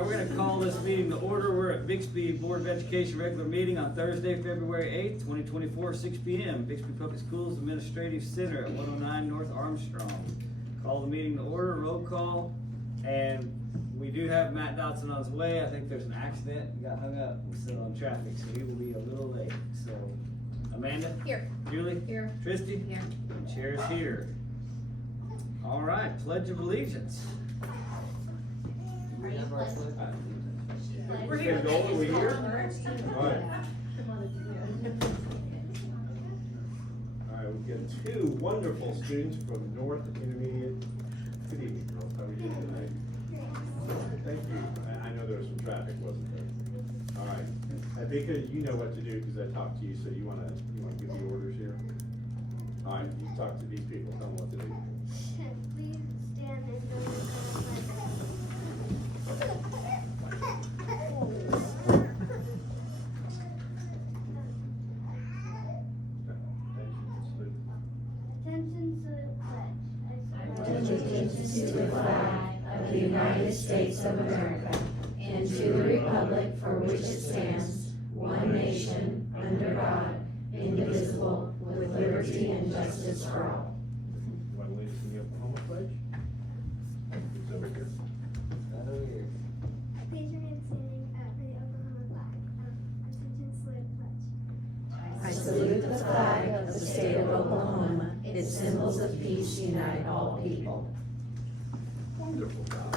right, we're gonna call this meeting to order. We're at Bixby Board of Education regular meeting on Thursday, February 8th, 2024, 6 p.m. Bixby Public Schools Administrative Center at 109 North Armstrong. Call the meeting to order, roll call, and we do have Matt Dotson on his way. I think there's an accident, he got hung up, we're still on traffic, so he will be a little late. So, Amanda? Here. Julie? Here. Tristy? Here. And Chair's here. All right, Pledge of Allegiance. We're here. All right. All right, we've got two wonderful students from North Intermediate. Good evening, girls. How are you tonight? Thank you. I know there was some traffic, wasn't there? All right. Vika, you know what to do because I talked to you, so you wanna give the orders here? All right, you talk to these people, tell them what to do. Please stand and go to the Attention salute pledge. Allegiance to the flag of the United States of America and to the republic for which it stands, one nation, under God, indivisible, with liberty and justice for all. Want to lead us in the Oklahoma pledge? It's over here. Please remain standing for the Oklahoma flag. Attention salute pledge. I salute the flag of the state of Oklahoma. Its symbols of peace unite all people. Wonderful job.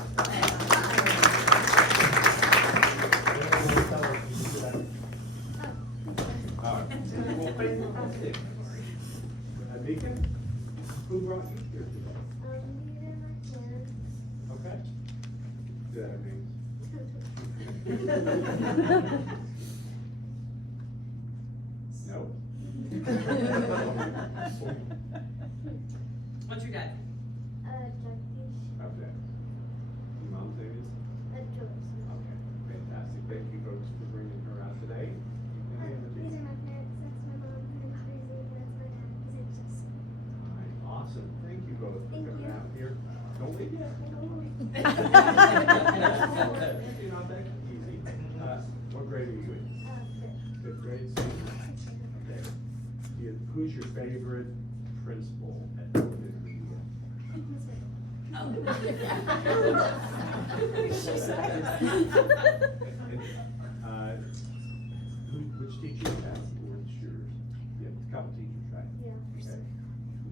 All right. Well, fantastic. Vika, who brought you here today? These are my plans. Okay. Yeah, I mean. No? What's your dad? Jagdish. Okay. Your mom's name is? Joyce. Okay, fantastic. Thank you folks for bringing her out today. These are my parents. That's my mom. Her name's Crazy. That's my dad. His name's Justin. All right, awesome. Thank you both for Thank coming you. out here. Don't leave yet. You're not that easy. What grade are you in? Fifth grade? Okay. Who's your favorite principal at North Intermediate? Which teacher you have? What's yours? You have a couple teachers, right? Yeah. Okay.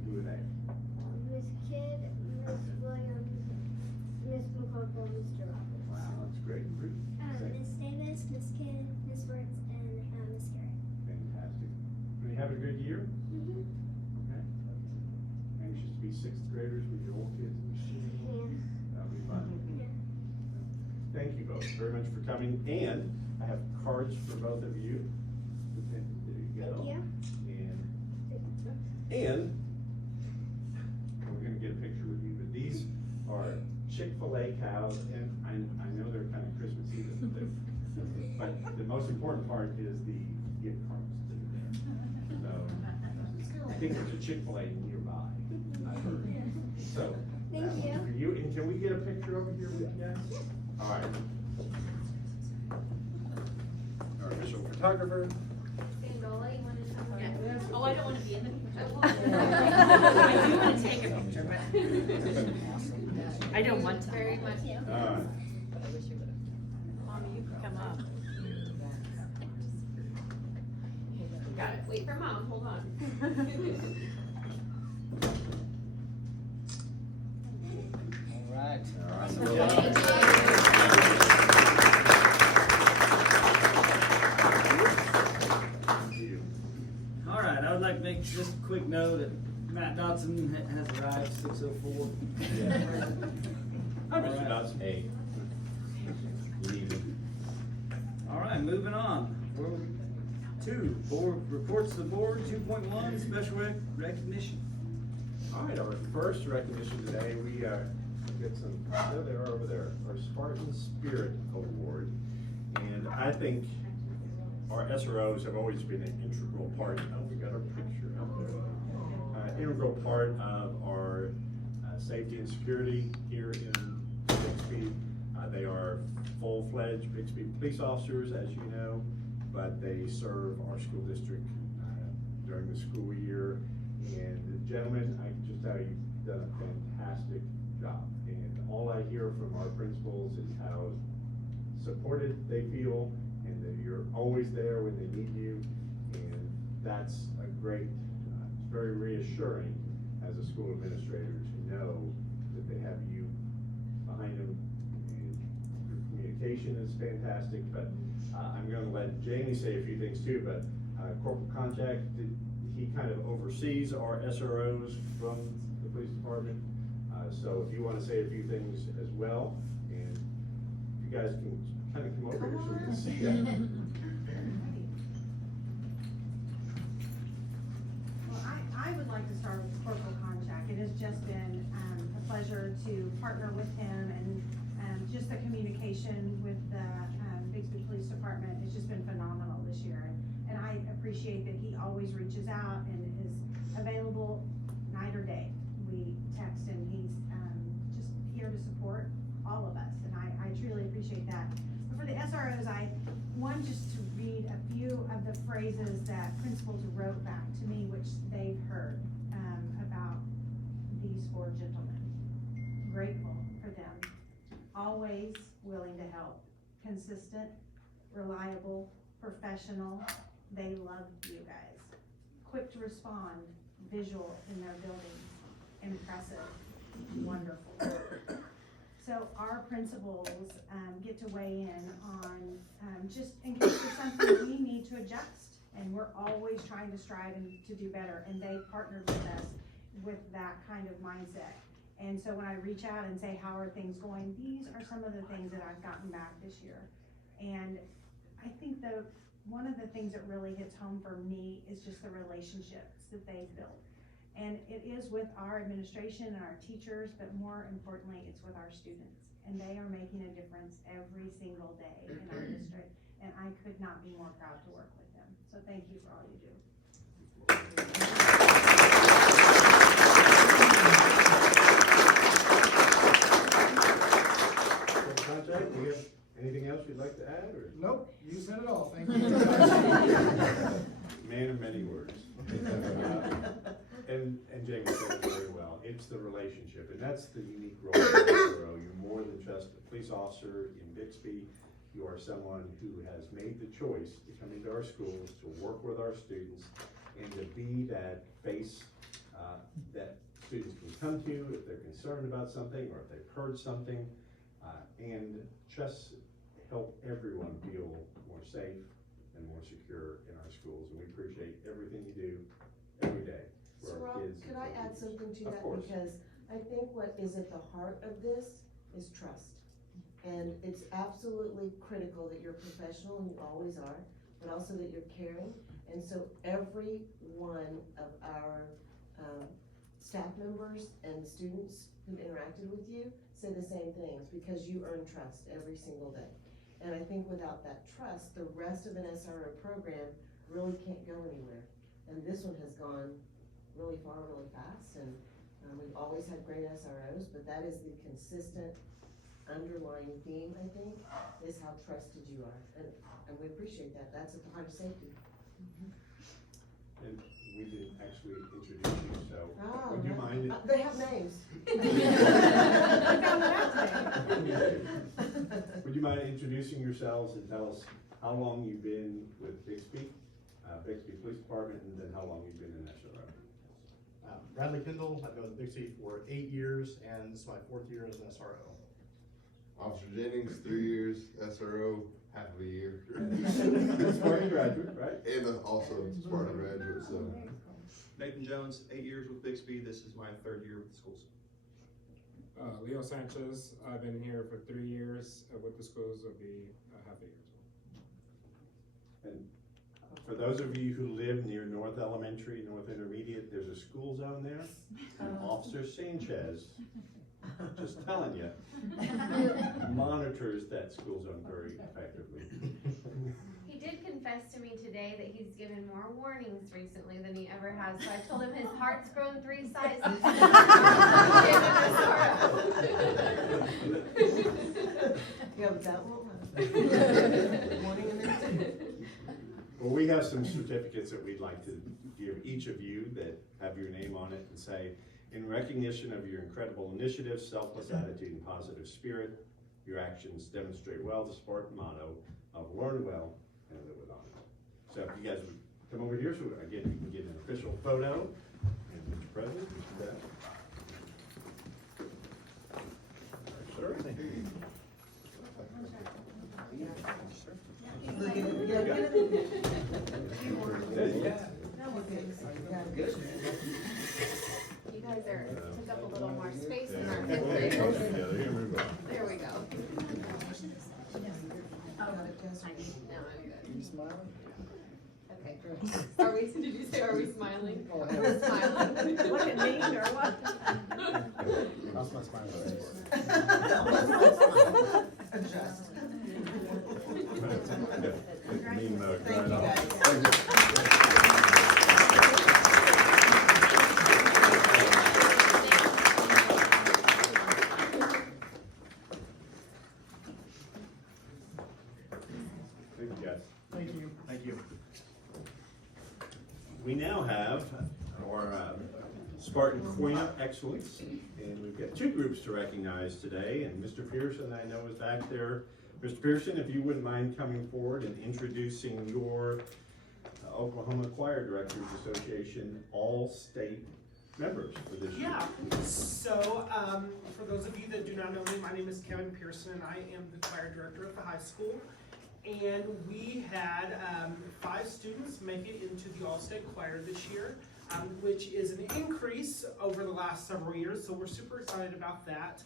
Who are they? Miss Kidd, Miss Williams, Miss McCorkle, Mr. Roberts. Wow, that's great. Ruth, say. Miss Davis, Miss Kidd, Miss Wirtz, and Miss Garrett. Fantastic. Are you having a good year? Mm-hmm. Okay. Anxious to be sixth graders with your old kids? Yeah. That'll be fun. Yeah. Thank you both very much for coming, and I have cards for both of you. There you go. Thank you. And we're gonna get a picture with you, but these are Chick-fil-A cows, and I know they're kind of Christmassy, but the most important part is the gift cards that are there. So, I think there's a Chick-fil-A nearby, I've heard. So, Thank that one's you. for you, and can we get a picture over here with you guys? All right. Our official photographer. Oh, I don't want to be in the picture. I do want to take a picture, but I don't want to. Very much. All right. Mommy, you can come up. Got it. Wait for mom, hold on. All right. All right, I would like to make just a quick note that Matt Dotson has arrived 6:04. Hi, Mr. Dodson. Hey. Good evening. All right, moving on. Two, board reports to the board, 2.1, special recognition. All right, our first recognition today, we get some, there they are over there, our Spartan Spirit Award. And I think our SROs have always been an integral part, oh, we got our picture up there. Integral part of our safety and security here in Bixby. They are full full-fledged Bixby police officers, as you know, but they serve our school district during the school year. And gentlemen, I can just tell you, you've done a fantastic job. And all I hear from our principals is how supported they feel, and that you're always there when they need you. And that's a great, it's very reassuring as a school administrator to know that they have you behind them. And your communication is fantastic, but I'm going to let Jamie say a few things too, but Corporal Contact, he kind of oversees our SROs from the police department. So if you want to say a few things as well, and you guys can kind of come over here so we can see you. Well, I would like to start with Corporal Contact. It has just been a pleasure to partner with him, and just the communication with the Bixby Police Department has just been phenomenal this year. And I appreciate that he always reaches out and is available night or day. We text and he's just here to support all of us, and I truly appreciate that. But for the SROs, I want just to read a few of the phrases that principals wrote back to me, which they've heard about these four gentlemen. Grateful for them, always willing to help, consistent, reliable, professional. They love you guys. Quick to respond, visual in their buildings, impressive, wonderful. So our principals get to weigh in on just in case there's something we need to adjust, and we're always trying to strive and to do better, and they partnered with us with that kind of mindset. And so when I reach out and say, how are things going, these are some of the things that I've gotten back this year. And I think one of the things that really hits home for me is just the relationships that they've built. And it is with our administration and our teachers, but more importantly, it's with our students. And they are making a difference every single day in our district. And I could not be more proud to work with them. So thank you for all you do. Contact, do you have anything else you'd like to add, or? Nope, you said it all, thank you. Man of many words. And Jamie said it very well. It's the relationship, and that's the unique role of the SRO. You're more than just a police officer in Bixby. You are someone who has made the choice to come into our schools, to work with our students, and to be that face that students can come to if they're concerned about something or if they've heard something, and just help everyone feel more safe and more secure in our schools. And we appreciate everything you do every day for So our Rob, kids. could I add something to Of that? course. Because I think what is at the heart of this is trust. And it's absolutely critical that you're professional, and you always are, but also that you're caring. And so every one of our staff members and students who interacted with you say the same things, because you earn trust every single day. And I think without that trust, the rest of an SRO program really can't go anywhere. And this one has gone really far, really fast, and we've always had great SROs, but that is the consistent underlying theme, I think, is how trusted you are, and we appreciate that. That's at the heart of safety. And we didn't actually introduce you, so Oh, would you no. mind? They have names. I found that out today. Would you mind introducing yourselves and tell us how long you've been with Bixby Police Department, and then how long you've been in SRO? Bradley Kendall, I've been with Bixby for 8 years, and this is my 4th year as an SRO. Officer Jennings, 3 years, SRO, half of a year. Spartan graduate, right? And also Spartan graduate, so. Nathan Jones, 8 years with Bixby. This is my 3rd year with the schools. Leo Sanchez, I've been here for 3 years with the schools. It'll be half a year as well. And for those of you who live near North Elementary, North Intermediate, there's a school zone there. And Officer Sanchez, just telling you, monitors that school zone very effectively. He did confess to me today that he's given more warnings recently than he ever has, so I told him his heart's grown 3 sizes. Yeah, but that won't happen. Morning and then Well, we have some certificates that we'd like to give each of you that have your name on it and say, in recognition of your incredible initiative, selfless attitude, and positive spirit, your actions demonstrate well the Spartan motto of learn well and live with honor. So if you guys would come over here, so again, you can get an official photo. And Mr. President, Mr. Dad. Sir. You guys took up a little more space in our fifth graders. There we go. No, I'm good. You smiling? Okay. Are we, did you say, are we smiling? We're smiling. Look at me, or what? How's my smile? adjust. Mean mode, Thank right you, on. guys. Thank you, guys. Thank you. Thank you. We now have our Spartan Coin Up Excellence, and we've got two groups to recognize today, and Mr. Pearson, I know, is back there. Mr. Pearson, if you wouldn't mind coming forward and introducing your Oklahoma Choir Directors Association All-State members for this year. Yeah, so for those of you that do not know me, my name is Kevin Pearson, and I am the choir director at the high school. And we had 5 students make it into the All-State Choir this year, which is an increase over the last several years, so we're super excited about that.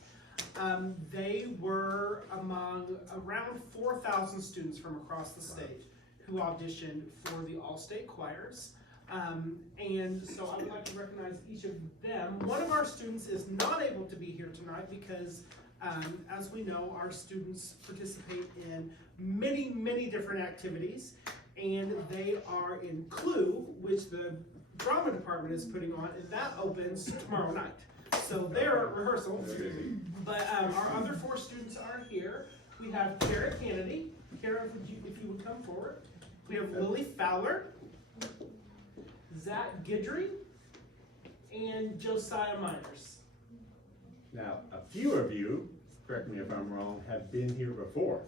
They were among around 4,000 students from across the state who auditioned for the All-State Choirs. And so I would like to recognize each of them. One of our students is not able to be here tonight because, as we know, our students participate in many, many different activities, and they are in Clue, which the drama department is putting on, and that opens tomorrow night. So they're at rehearsal, but our other 4 students are here. We have Kara Kennedy. Kara, if you would come forward. We have Lily Fowler, Zach Guidry, and Josiah Myers. Now, a few of you, correct me if I'm wrong, have been here before,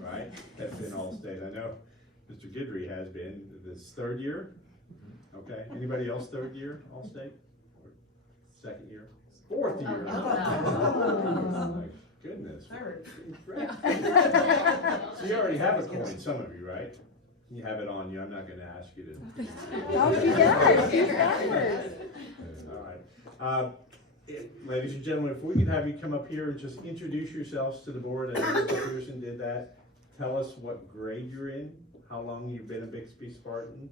right? Have been All-State. I know Mr. Guidry has been. This 3rd year? Okay. Anybody else 3rd year All-State? Or 2nd year? 4th year? Oh, my goodness. 3rd. So you already have a coin, some of you, right? You have it on you. I'm not going to ask you to. Oh, she does. She does. All right. Ladies and gentlemen, if we could have you come up here and just introduce yourselves to the board, as Mr. Pearson did that. Tell us what grade you're in, how long you've been a Bixby Spartan.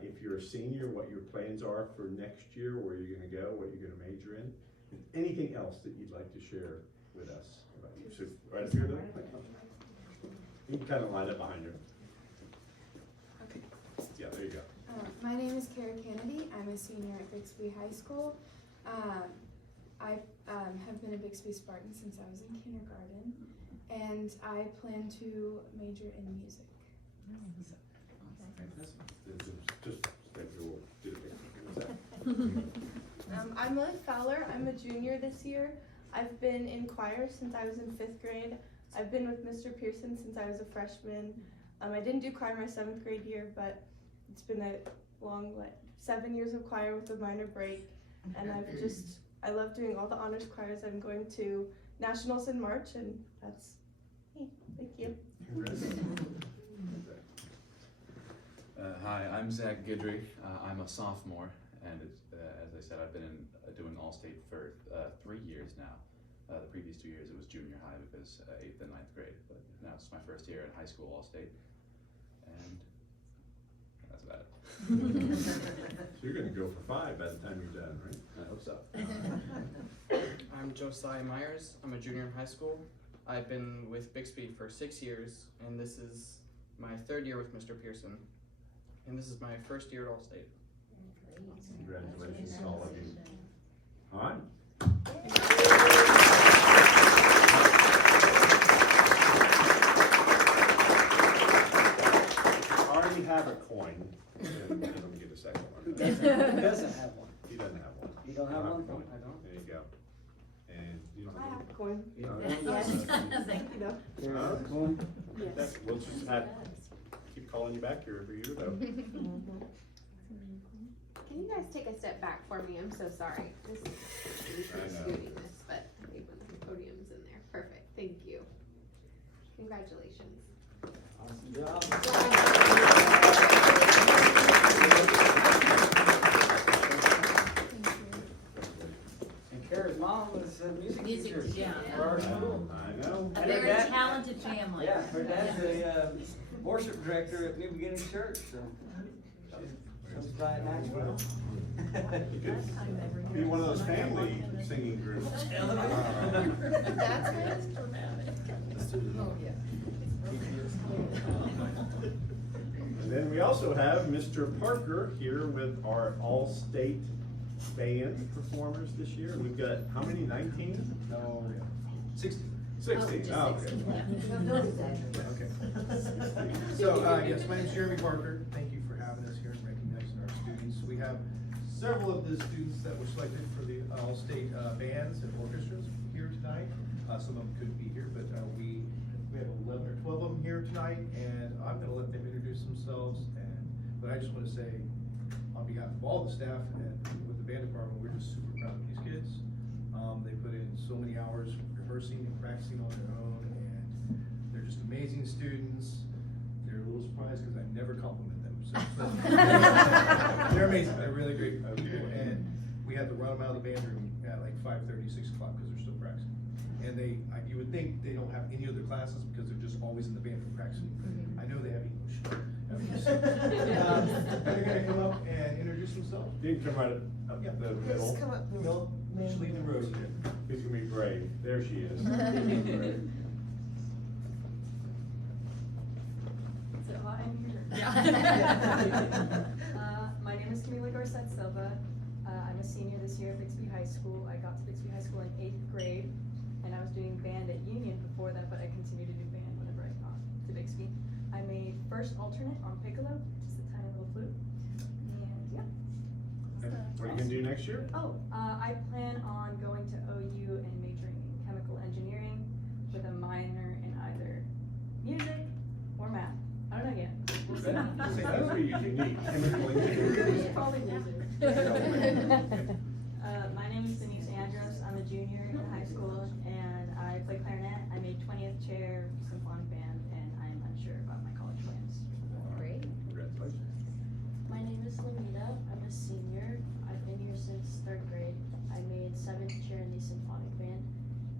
If you're a senior, what your plans are for next year, where you're going to go, what you're going to major in, and anything else that you'd like to share with us about you. So, right up here, though. You can kind of line up behind her. Okay. Yeah, there you go. My name is Kara Kennedy. I'm a senior at Bixby High School. I have been a Bixby Spartan since I was in kindergarten, and I plan to major in music. I'm Lily Fowler. I'm a junior this year. I've been in choir since I was in 5th grade. I've been with Mr. Pearson since I was a freshman. I didn't do choir my 7th grade year, but it's been a long, 7 years of choir with a minor break. And I love doing all the honors choirs. I'm going to nationals in March, and that's me. Thank you. Hi, I'm Zach Guidry. I'm a sophomore, and as I said, I've been doing All-State for 3 years now. The previous 2 years it was junior high because 8th and 9th grade, but now it's my first year in high school All-State, and that's about it. So you're going to go for 5 by the time you're done, right? I hope so. I'm Josiah Myers. I'm a junior in high school. I've been with Bixby for 6 years, and this is my 3rd year with Mr. Pearson. And this is my 1st year at All-State. Congratulations to all of you. All right. He doesn't have one. He doesn't have one. You don't have one? Coin. I don't. There you go. And you don't I have have one? a coin. You don't Okay. have one? Yes. Thank you, though. There is a coin? Yes. We'll just have, keep calling you back here every year though. Can you guys take a step back for me? I'm so sorry. This is I know. scooting this, but I think when the podium's in there. Perfect. Thank you. Congratulations. Awesome job. And Kara's mom was a music teacher for our school. I know. A And her very dad- talented family. Yeah, her dad's a worship director at New Beginning Church, so she comes by in Nashville. You could be one of those family singing groups. That's kind of dramatic. Oh, yeah. And then we also have Mr. Parker here with our all-state band performers this year. We've got, how many, 19? No. 60. 16, just oh, 16, okay. yeah. Okay. So, yes, my name is Jeremy Parker. Thank you for having us here and recognizing our students. We have several of the students that were selected for the all-state bands and orchestras here tonight. Some of them couldn't be here, but we have 11 or 12 of them here tonight, and I'm gonna let them introduce themselves. But I just wanna say, on behalf of all the staff and with the band department, we're just super proud of these kids. They put in so many hours rehearsing and practicing on their own, and they're just amazing students. They're a little surprised because I never compliment them. So they're amazing. They're really great people, and we had to run them out of the band room at like 5:30, 6 o'clock because they're still practicing. And you would think they don't have any other classes because they're just always in the band room practicing. I know they have English. They're gonna come up and introduce themselves. You can come right up Yeah. the middle. Just come up, Bill. Just lead the road. Who's gonna be brave? There she is. Is it hot in here? Yeah. My name is Camila Garcet Silva. I'm a senior this year at Bixby High School. I got to Bixby High School in 8th grade, and I was doing band at Union before that, but I continued to do band whenever I got to Bixby. I made first alternate on piccolo, which is a tiny little flute, and yeah. What are you gonna do next year? I plan on going to OU and majoring in chemical engineering with a minor in either music or math. I don't know yet. We'll see. That's where you can need chemical engineering. Probably music. My name is Denise Andros. I'm a junior in high school and I play clarinet. I made 20th chair symphonic band and I'm unsure about my college plans. Great. Congratulations. My name is Lamita. I'm a senior. I've been here since 3rd grade. I made 7th chair in the symphonic band.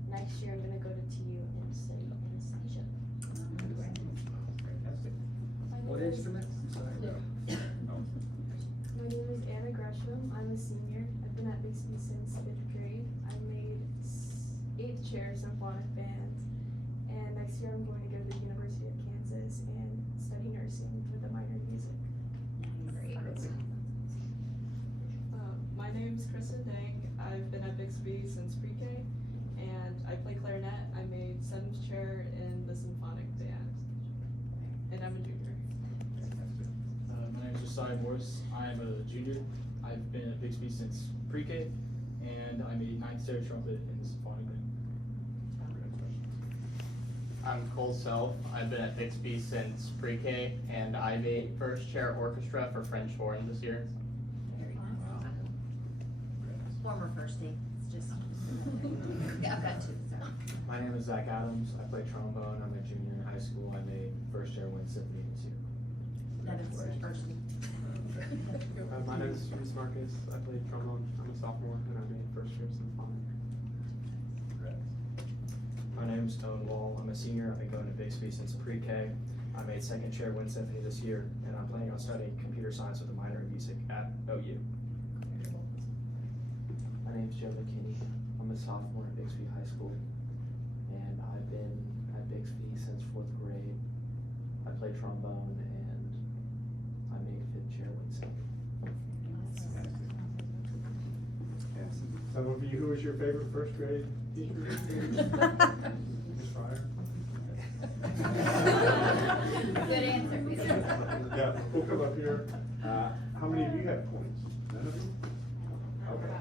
Next year I'm gonna go to TU and study anesthesia. What instrument? I'm sorry. My name is Anna Gresham. I'm a senior. I've been at Bixby since 5th grade. I made 8th chair symphonic band. And next year I'm going to go to the University of Kansas and study nursing with a minor in music. My name's Kristen Dang. I've been at Bixby since pre-K and I play clarinet. I made 7th chair in the symphonic band. And I'm a junior. My name is Josiah Morris. I'm a junior. I've been at Bixby since pre-K, and I made 9th chair trumpet in the symphonic band. I'm Cole Self. I've been at Bixby since pre-K, and I made first chair orchestra for French horn this year. Former first team. It's just. Yeah, I've got two. So. My name is Zach Adams. I play trombone. I'm a junior in high school. I made first chair wind symphony this year. That is the first team. My name is Reese Marcus. I played trombone. I'm a sophomore and I made first year symphonic. My name is Tone Wall. I'm a senior. I've been going to Bixby since pre-K. I made 2nd chair wind symphony this year, and I'm planning on studying computer science with a minor in music at OU. My name's Joe McKinney. I'm a sophomore at Bixby High School, and I've been at Bixby since 4th grade. I play trombone, and I made 5th chair wind symphony. Some of you, who was your favorite first grade teacher? Ms. Fryer? Good answer, Peter. Yeah, we'll come up here. How many of you have points? None of you? Okay.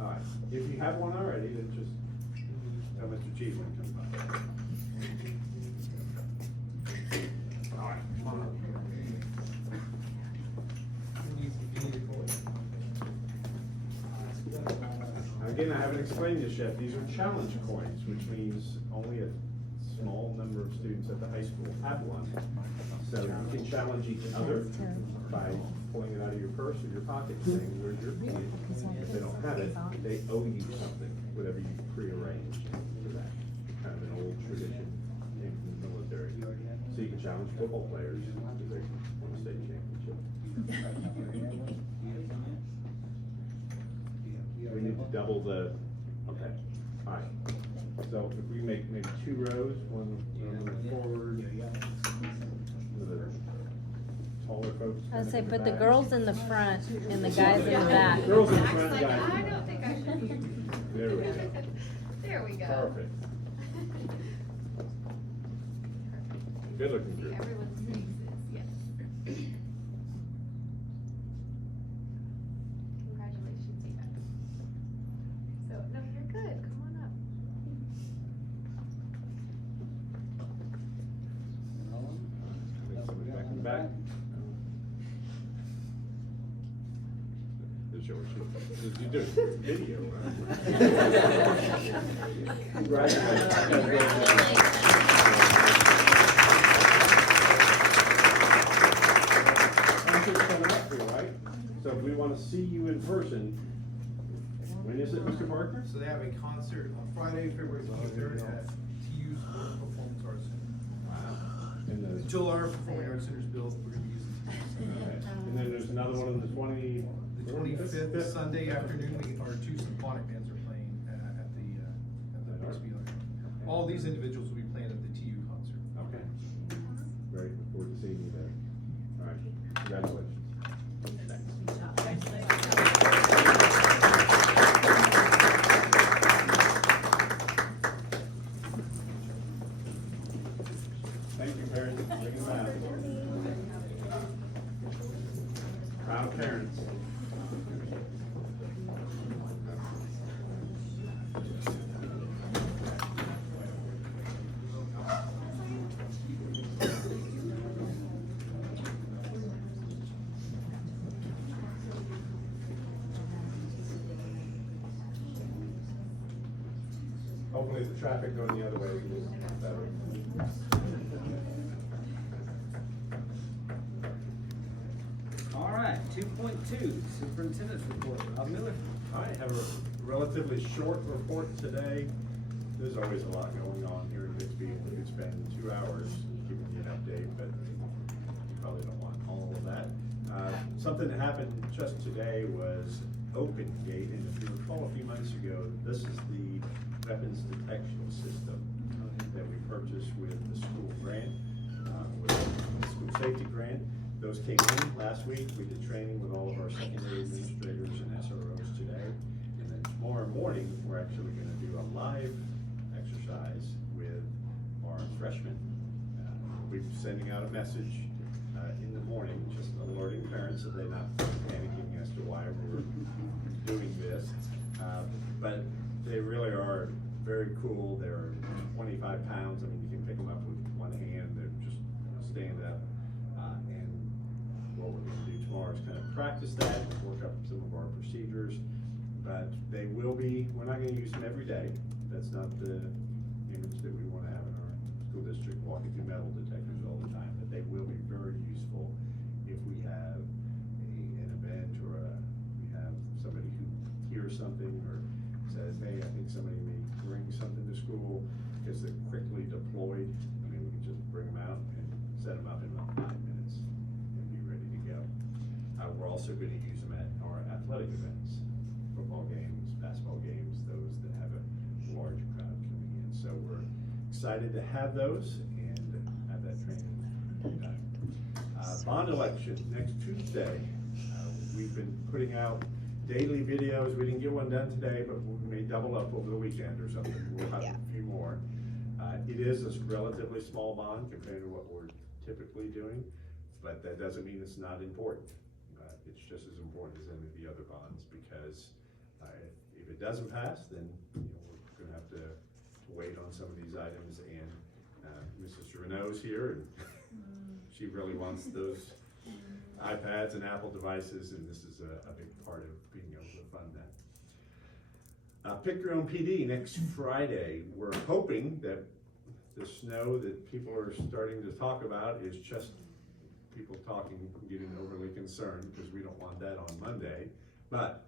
All right. If you have one already, then just tell Mr. Chief when he comes by. All right. Again, I haven't explained this yet. These are challenge coins, which means only a small number of students at the high school have one. So you can challenge each other by pulling it out of your purse or your pocket, saying, "Where's your coin?" If they don't have it, they owe you something, whatever you prearranged for that. Kind of an old tradition in the military. So you can challenge football players because they won a state championship. We need to double the, okay, all right. So if we make maybe 2 rows, one forward, the taller folks. I say put the girls in the front and the guys in the back. Girls in the Zach's front, like, guys. I don't think I should be. There we go. There we go. Perfect. Good looking group. Everyone's faces, yes. Congratulations, you guys. So, no, you're good, come on up. Back in the back. There's yours. You do video, right? Coming up here, right? So if we want to see you in person, when is it, Mr. Parker? So they have a concert on Friday, February 23rd at TU's World Performance Arts Center. Wow. And the, Until our Performing Arts Center's built, we're gonna be using it. okay. And then there's another one on the 25th Sunday afternoon, our 2 symphonic bands are playing at the Bixby Library. All these individuals will be playing at the TU concert. Okay. Great, look forward to seeing you there. All right, congratulations. Thank you, parents. Bring them out. Proud parents. Hopefully the traffic going the other way is better. All right, 2.2, Superintendent's Report, Rob Miller. I have a relatively short report today. There's always a lot going on here in Bixby. We could spend 2 hours giving you an update, but you probably don't want all of that. Something that happened just today was Open Gate, and if you recall a few months ago, this is the weapons detection system that we purchased with the school grant, with the school safety grant. Those came in last week. We did training with all of our secondary administrators and SROs today. And then tomorrow morning, we're actually gonna do a live exercise with our freshmen. We'll be sending out a message in the morning, just alerting parents that they're not panicking as to why we're doing this. But they really are very cool. They're 25 pounds. I mean, you can pick them up with one hand. They're just stand up. And what we're gonna do tomorrow is kind of practice that, work up some of our procedures. But they will be, we're not gonna use them every day. That's not the image that we wanna have in our school district, walking through metal detectors all the time. But they will be very useful if we have an event or we have somebody who hears something or says, hey, I think somebody may bring something to school, because they're quickly deployed. I mean, we can just bring them out and set them up in about 5 minutes and be ready to go. We're also gonna use them at our athletic events, football games, basketball games, those that have a large crowd coming in. So we're excited to have those and have that training done. Bond election next Tuesday. We've been putting out daily videos. We didn't get one done today, but we may double up over the weekend or something. We'll have a few more. It is a relatively small bond compared to what we're typically doing, but that doesn't mean it's not important. it's just as important as any of the other bonds, because if it doesn't pass, then we're gonna have to wait on some of these items, and Mrs. Renault's here, and she really wants those iPads and Apple devices, and this is a big part of being able to fund that. Pick Your Own PD next Friday. We're hoping that the snow that people are starting to talk about is just people talking, getting overly concerned, because we don't want that on Monday. But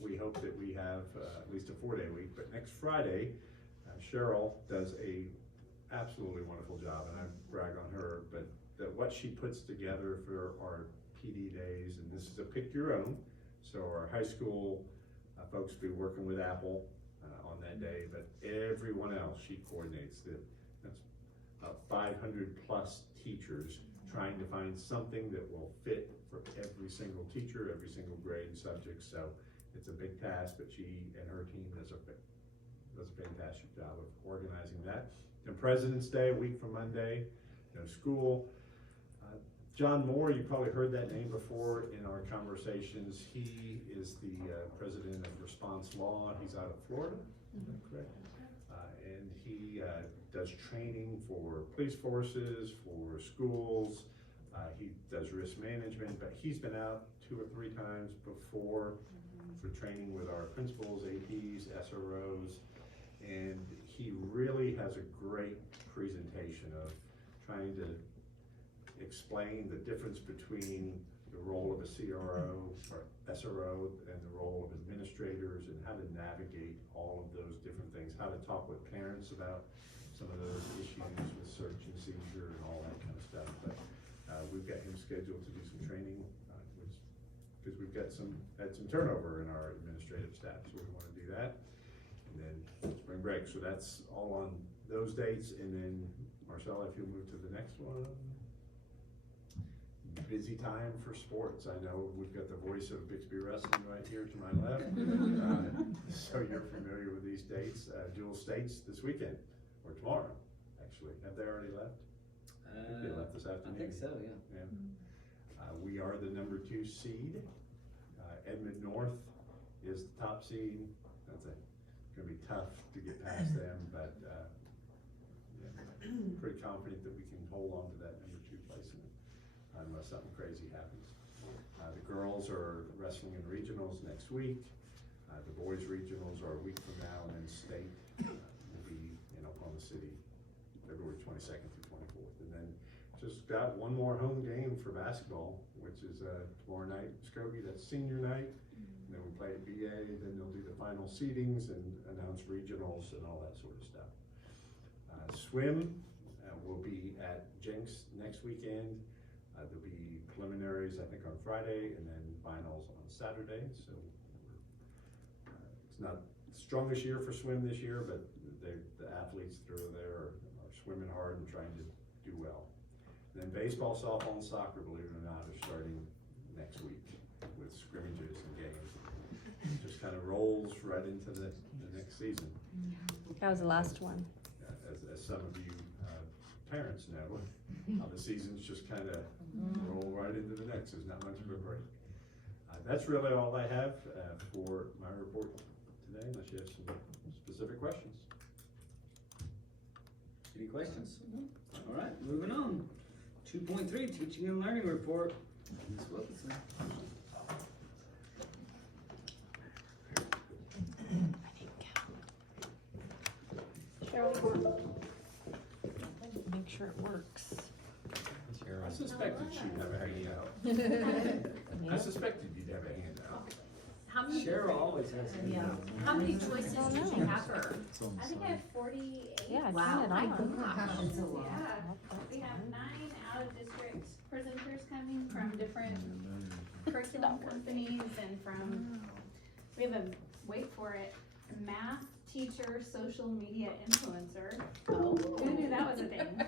we hope that we have at least a 4-day week. But next Friday, Cheryl does a absolutely wonderful job, and I brag on her, but that what she puts together for our PD days, and this is a pick your own, so our high school folks will be working with Apple on that day, but everyone else she coordinates. That's about 500 plus teachers trying to find something that will fit for every single teacher, every single grade and subject. So it's a big task, but she and her team does a fantastic job of organizing that. And President's Day, a week from Monday, school. John Moore, you probably heard that name before in our conversations. He is the president of Response Law. He's out of Florida, is that correct? And he does training for police forces, for schools. He does risk management, but he's been out 2 or 3 times before for training with our principals, APs, SROs, and he really has a great presentation of trying to explain the difference between the role of a CRO or SRO and the role of administrators, and how to navigate all of those different things, how to talk with parents about some of those issues with search and seizure and all that kind of stuff. But we've got him scheduled to do some training, because we've got had some turnover in our administrative staff, so we want to do that. And then spring break, so that's all on those dates. And then Marcella, if you'll move to the next one. Busy time for sports. I know we've got the voice of Bixby Wrestling right here to my left. So you're familiar with these dates. Dual states this weekend, or tomorrow, actually. Have they already left? They left this afternoon. I think so, yeah. We are the number 2 seed. Edmond North is the top seed. It's gonna be tough to get past them, but pretty confident that we can hold on to that number 2 placement unless something crazy happens. The girls are wrestling in regionals next week. The boys regionals are a week from now, and then state will be in Oklahoma City, February 22nd through 24th. And then just got one more home game for basketball, which is tomorrow night, Scobie. That's senior night. And then we play at BA, then they'll do the final seedings and announce regionals and all that sort of stuff. Swim will be at Jenks next weekend. There'll be preliminaries, I think, on Friday, and then finals on Saturday. So it's not the strongest year for swim this year, but the athletes through there are swimming hard and trying to do well. And then baseball, softball, and soccer, believe it or not, are starting next week with scrimmages and games. It just kind of rolls right into the next season. That was the last one. As some of you parents know, the seasons just kind of roll right into the next. There's not much of a break. That's really all I have for my report today, unless you have some specific questions. Any questions? All right, moving on. 2.3, Teaching and Learning Report. Ms. Wilkinson. Cheryl, make sure it works. I suspected she'd have a handout. I suspected you'd have a handout. How many? Cheryl always has a handout. How many choices did you have for? I think I have 48. Yeah, Wow, turn it my on. gosh. Yeah, we have 9 out-of-district presenters coming from different curriculum companies and from, we have a, wait for it, math teacher, social media influencer. Oh, who knew that was a thing?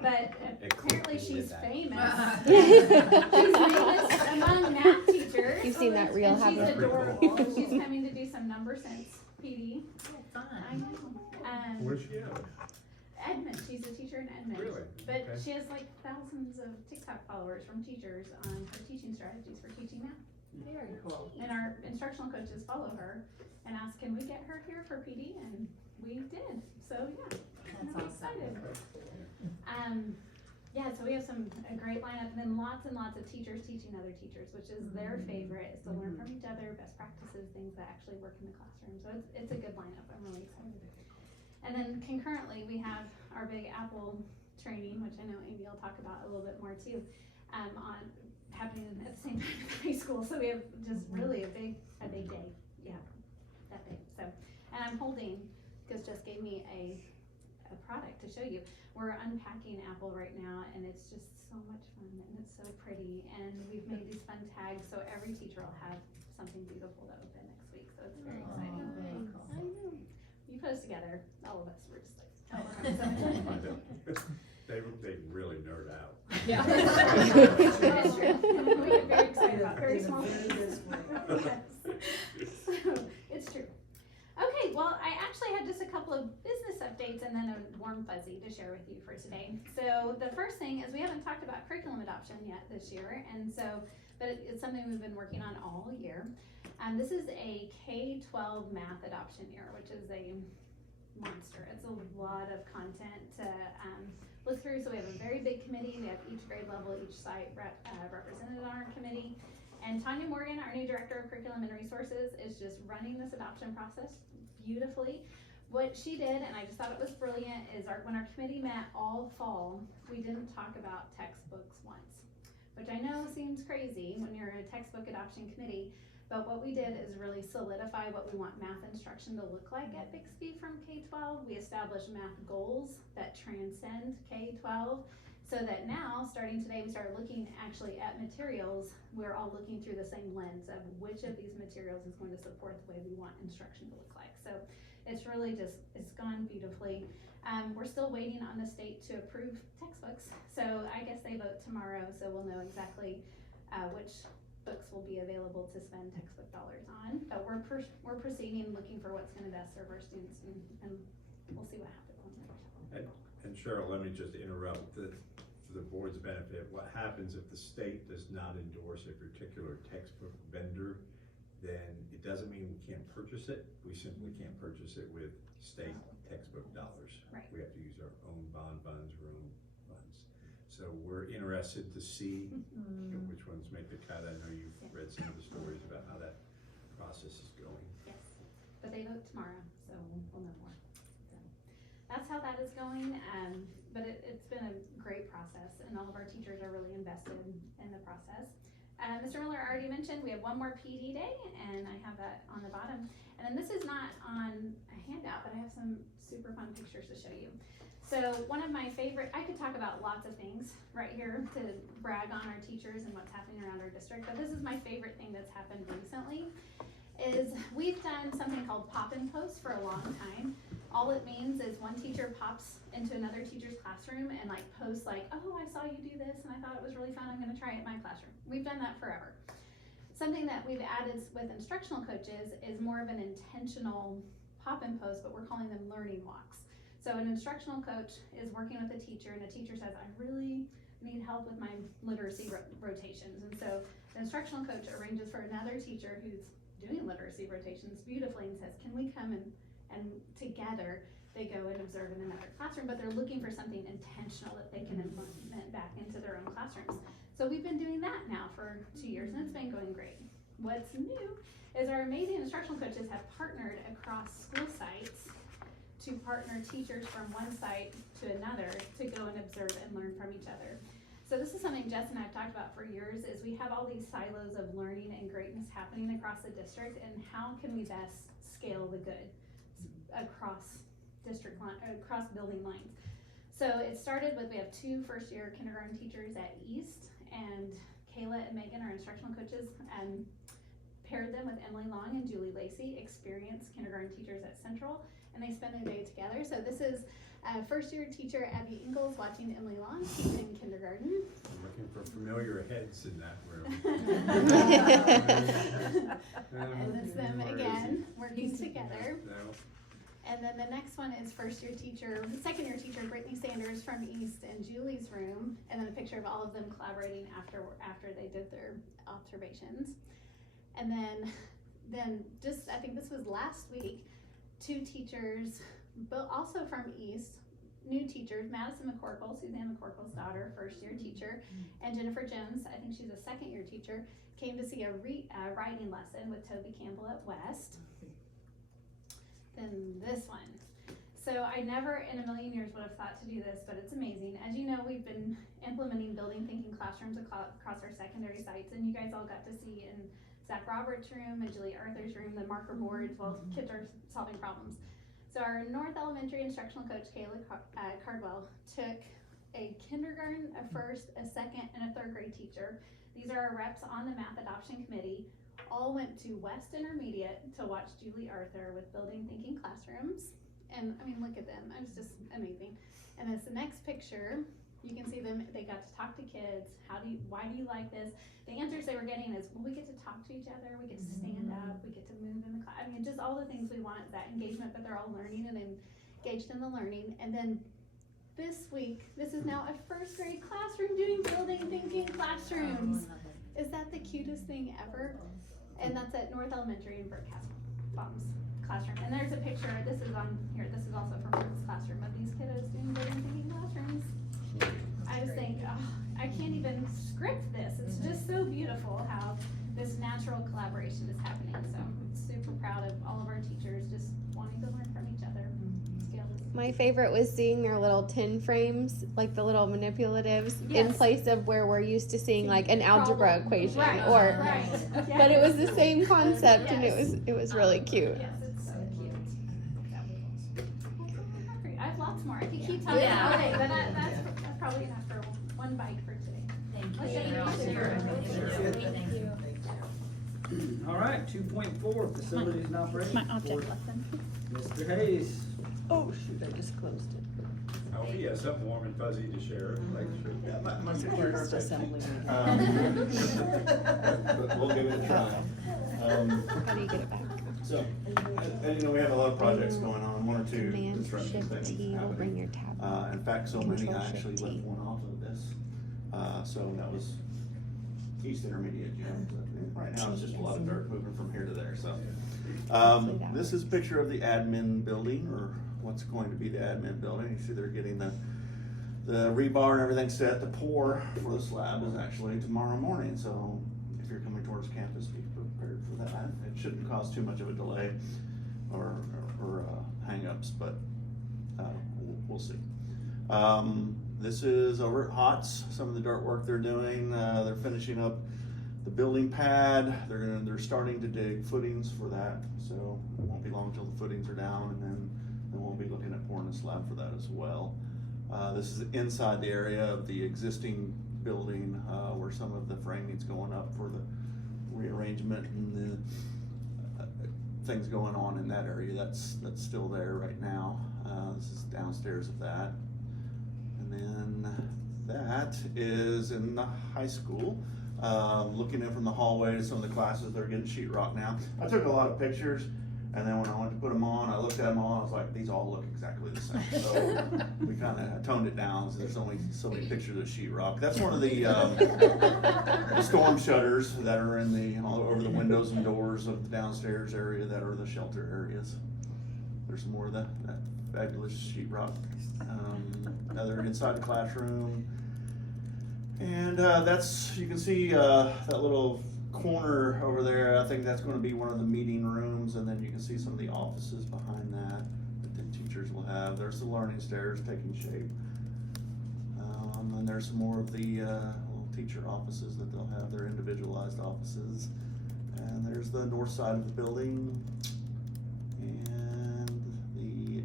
But apparently she's famous. She's famous among math teachers. You've seen that reel, and haven't she's you? adorable. And she's coming to do some number sense PD. Fun. I know. Where's she at? Edmond, she's a teacher in Edmond. Really? But Okay. she has like thousands of TikTok followers from teachers on her teaching strategies for teaching math. Very cool. And our instructional coaches follow her and ask, can we get her here for PD? And we did. So yeah, I'm really excited. Yeah, so we have a great lineup, and then lots and lots of teachers teaching other teachers, which is their favorite, is to learn from each other, best practices, things that actually work in the classroom. So it's a good lineup. I'm really excited. And then concurrently, we have our big Apple training, which I know Amy will talk about a little bit more too, on happening at the same time in high school. So we have just really a big day. Yeah, that big. So, and I'm holding, because Jess gave me a product to show you. We're unpacking Apple right now, and it's just so much fun, and it's so pretty, and we've made these fun tags, so every teacher will have something beautiful to open next week, so it's very exciting. Very cool. I know. You put us together, all of us, we're just like, oh, They really nerd out. Yeah. That's true. We get very excited about very small things. Yes. So, it's true. Okay, well, I actually had just a couple of business updates and then a warm fuzzy to share with you for today. So the first thing is we haven't talked about curriculum adoption yet this year, and so, but it's something we've been working on all year. This is a K-12 math adoption year, which is a monster. It's a lot of content to look through. So we have a very big committee. We have each grade level, each site represented on our committee. And Tanya Morgan, our new Director of Curriculum and Resources, is just running this adoption process beautifully. What she did, and I just thought it was brilliant, is when our committee met all fall, we didn't talk about textbooks once, which I know seems crazy when you're a textbook adoption committee, but what we did is really solidify what we want math instruction to look like at Bixby from K-12. We established math goals that transcend K-12. So that now, starting today, we started looking actually at materials. We're all looking through the same lens of which of these materials is going to support the way we want instruction to look like. So it's really just, it's gone beautifully. We're still waiting on the state to approve textbooks. So I guess they vote tomorrow, so we'll know exactly which books will be available to spend textbook dollars on. But we're proceeding, looking for what's gonna best serve our students, and we'll see what happens on that. And Cheryl, let me just interrupt. For the board's benefit, what happens if the state does not endorse a particular textbook vendor, then it doesn't mean we can't purchase it. We simply can't purchase it with state textbook dollars. Right. We have to use our own bond funds, our own funds. So we're interested to see which ones make the cut. I know you've read some of the stories about how that process is going. Yes, but they vote tomorrow, so we'll know more. So that's how that is going. But it's been a great process, and all of our teachers are really invested in the process. Mr. Miller already mentioned we have one more PD day, and I have that on the bottom. And then this is not on a handout, but I have some super fun pictures to show you. So one of my favorite, I could talk about lots of things right here to brag on our teachers and what's happening around our district, but this is my favorite thing that's happened recently, is we've done something called pop and post for a long time. All it means is one teacher pops into another teacher's classroom and like posts like, oh, I saw you do this and I thought it was really fun, I'm gonna try it in my classroom. We've done that forever. Something that we've added with instructional coaches is more of an intentional pop and post, but we're calling them learning walks. So an instructional coach is working with a teacher, and a teacher says, I really need help with my literacy rotations. And so the instructional coach arranges for another teacher who's doing literacy rotations beautifully and says, can we come and together they go and observe in another classroom, but they're looking for something intentional that they can implement back into their own classrooms. So we've been doing that now for 2 years, and it's been going great. What's new is our amazing instructional coaches have partnered across school sites to partner teachers from one site to another to go and observe and learn from each other. So this is something Jess and I have talked about for years, is we have all these silos of learning and greatness happening across the district, and how can we best scale the good across across building lines. So it started with, we have 2 first-year kindergarten teachers at East, and Kayla and Megan are instructional coaches, and paired them with Emily Long and Julie Lacey, experienced kindergarten teachers at Central, and they spend a day together. So this is first-year teacher Abby Ingalls watching Emily Long teach in kindergarten. I'm looking for familiar heads in that room. And it's them again working together. No. And then the next one is second year teacher, Brittany Sanders from East and Julie's room, and then a picture of all of them collaborating after they did their observations. And then just, I think this was last week, 2 teachers, but also from East, new teachers, Madison McCorkle, Suzanne McCorkle's daughter, first year teacher, and Jennifer Jones, I think she's a second year teacher, came to see a writing lesson with Toby Campbell at West. Then this one. So I never in a million years would have thought to do this, but it's amazing. As you know, we've been implementing building thinking classrooms across our secondary sites, and you guys all got to see in Zach Roberts' room and Julie Arthur's room the marker boards while kids are solving problems. So our North Elementary instructional coach, Kayla Cardwell, took a kindergarten, a first, a second, and a third grade teacher. These are our reps on the math adoption committee. All went to West Intermediate to watch Julie Arthur with building thinking classrooms. And I mean, look at them, it's just amazing. And this next picture, you can see them, they got to talk to kids. Why do you like this? The answers they were getting is, well, we get to talk to each other, we get to stand up, we get to move in the class. I mean, just all the things we want, that engagement, but they're all learning and engaged in the learning. And then this week, this is now a first grade classroom doing building thinking classrooms. Is that the cutest thing ever? And that's at North Elementary in Burke Castlebaum's classroom. And there's a picture, this is on here, this is also from Burke's classroom of these kiddos doing building thinking classrooms. I just think, I can't even script this. It's just so beautiful how this natural collaboration is happening. So I'm super proud of all of our teachers just wanting to learn from each other. My favorite was seeing their little tin frames, like the little manipulatives, in place of where we're used to seeing like an algebra equation, but it was the same concept, and it was really cute. Yes, it's so cute. I have lots more. I could keep talking all day, but that's probably enough for one bite for today. Thank you. All right, 2.4, facilities and operations. My object lesson. Mr. Hayes. Oh shoot, I just closed it. Oh, he has something warm and fuzzy to share. Yeah, my First assembly meeting. But we'll give it a try. How do you get it back? So, as you know, we have a lot of projects going on, 1 or 2 Command construction Shift things T will bring your tab. In fact, so many, Control I actually Shift T. left one off of this. So that was East Intermediate Gym. Right now, it's just a lot of dirt moving from here to there, so. This is a picture of the admin building, or what's going to be the admin building. You see they're getting the rebar and everything set. The pour for the slab is actually tomorrow morning, so if you're coming towards campus, be prepared for that. It shouldn't cause too much of a delay or hang-ups, but we'll see. This is over at HOTS, some of the dirt work they're doing. They're finishing up the building pad. They're starting to dig footings for that, so it won't be long until the footings are down, and then we'll be looking at pouring a slab for that as well. This is inside the area of the existing building where some of the framing's going up for the rearrangement and the things going on in that area. That's still there right now. This is downstairs of that. And then that is in the high school. Looking in from the hallway to some of the classes, they're getting sheetrock now. I took a lot of pictures, and then when I went to put them on, I looked at them all, I was like, these all look exactly the same. So we kind of toned it down, so there's only so many pictures of sheetrock. That's one of the storm shutters that are in all over the windows and doors of the downstairs area that are the shelter areas. There's more of that fabulous sheetrock. They're inside the classroom. And you can see that little corner over there. I think that's going to be one of the meeting rooms, and then you can see some of the offices behind that the teachers will have. There's the learning stairs taking shape. And there's some more of the little teacher offices that they'll have, their individualized offices. And there's the north side of the building and the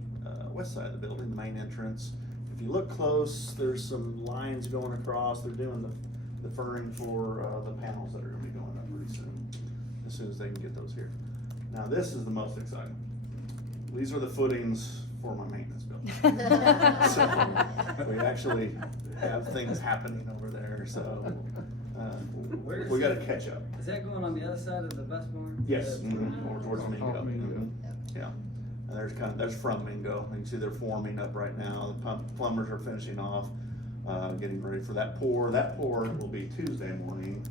west side of the building, the main entrance. If you look close, there's some lines going across. They're doing the furring for the panels that are going to be going up pretty soon, as soon as they can get those here. Now this is the most exciting. These are the footings for my maintenance building. So we actually have things happening over there, so we got to catch up. Is that going on the other side of the bus barn? Yes, more towards the main building. Yeah. And there's from Mingo. You can see they're forming up right now. The plumbers are finishing off, getting ready for that pour. That pour will be Tuesday morning,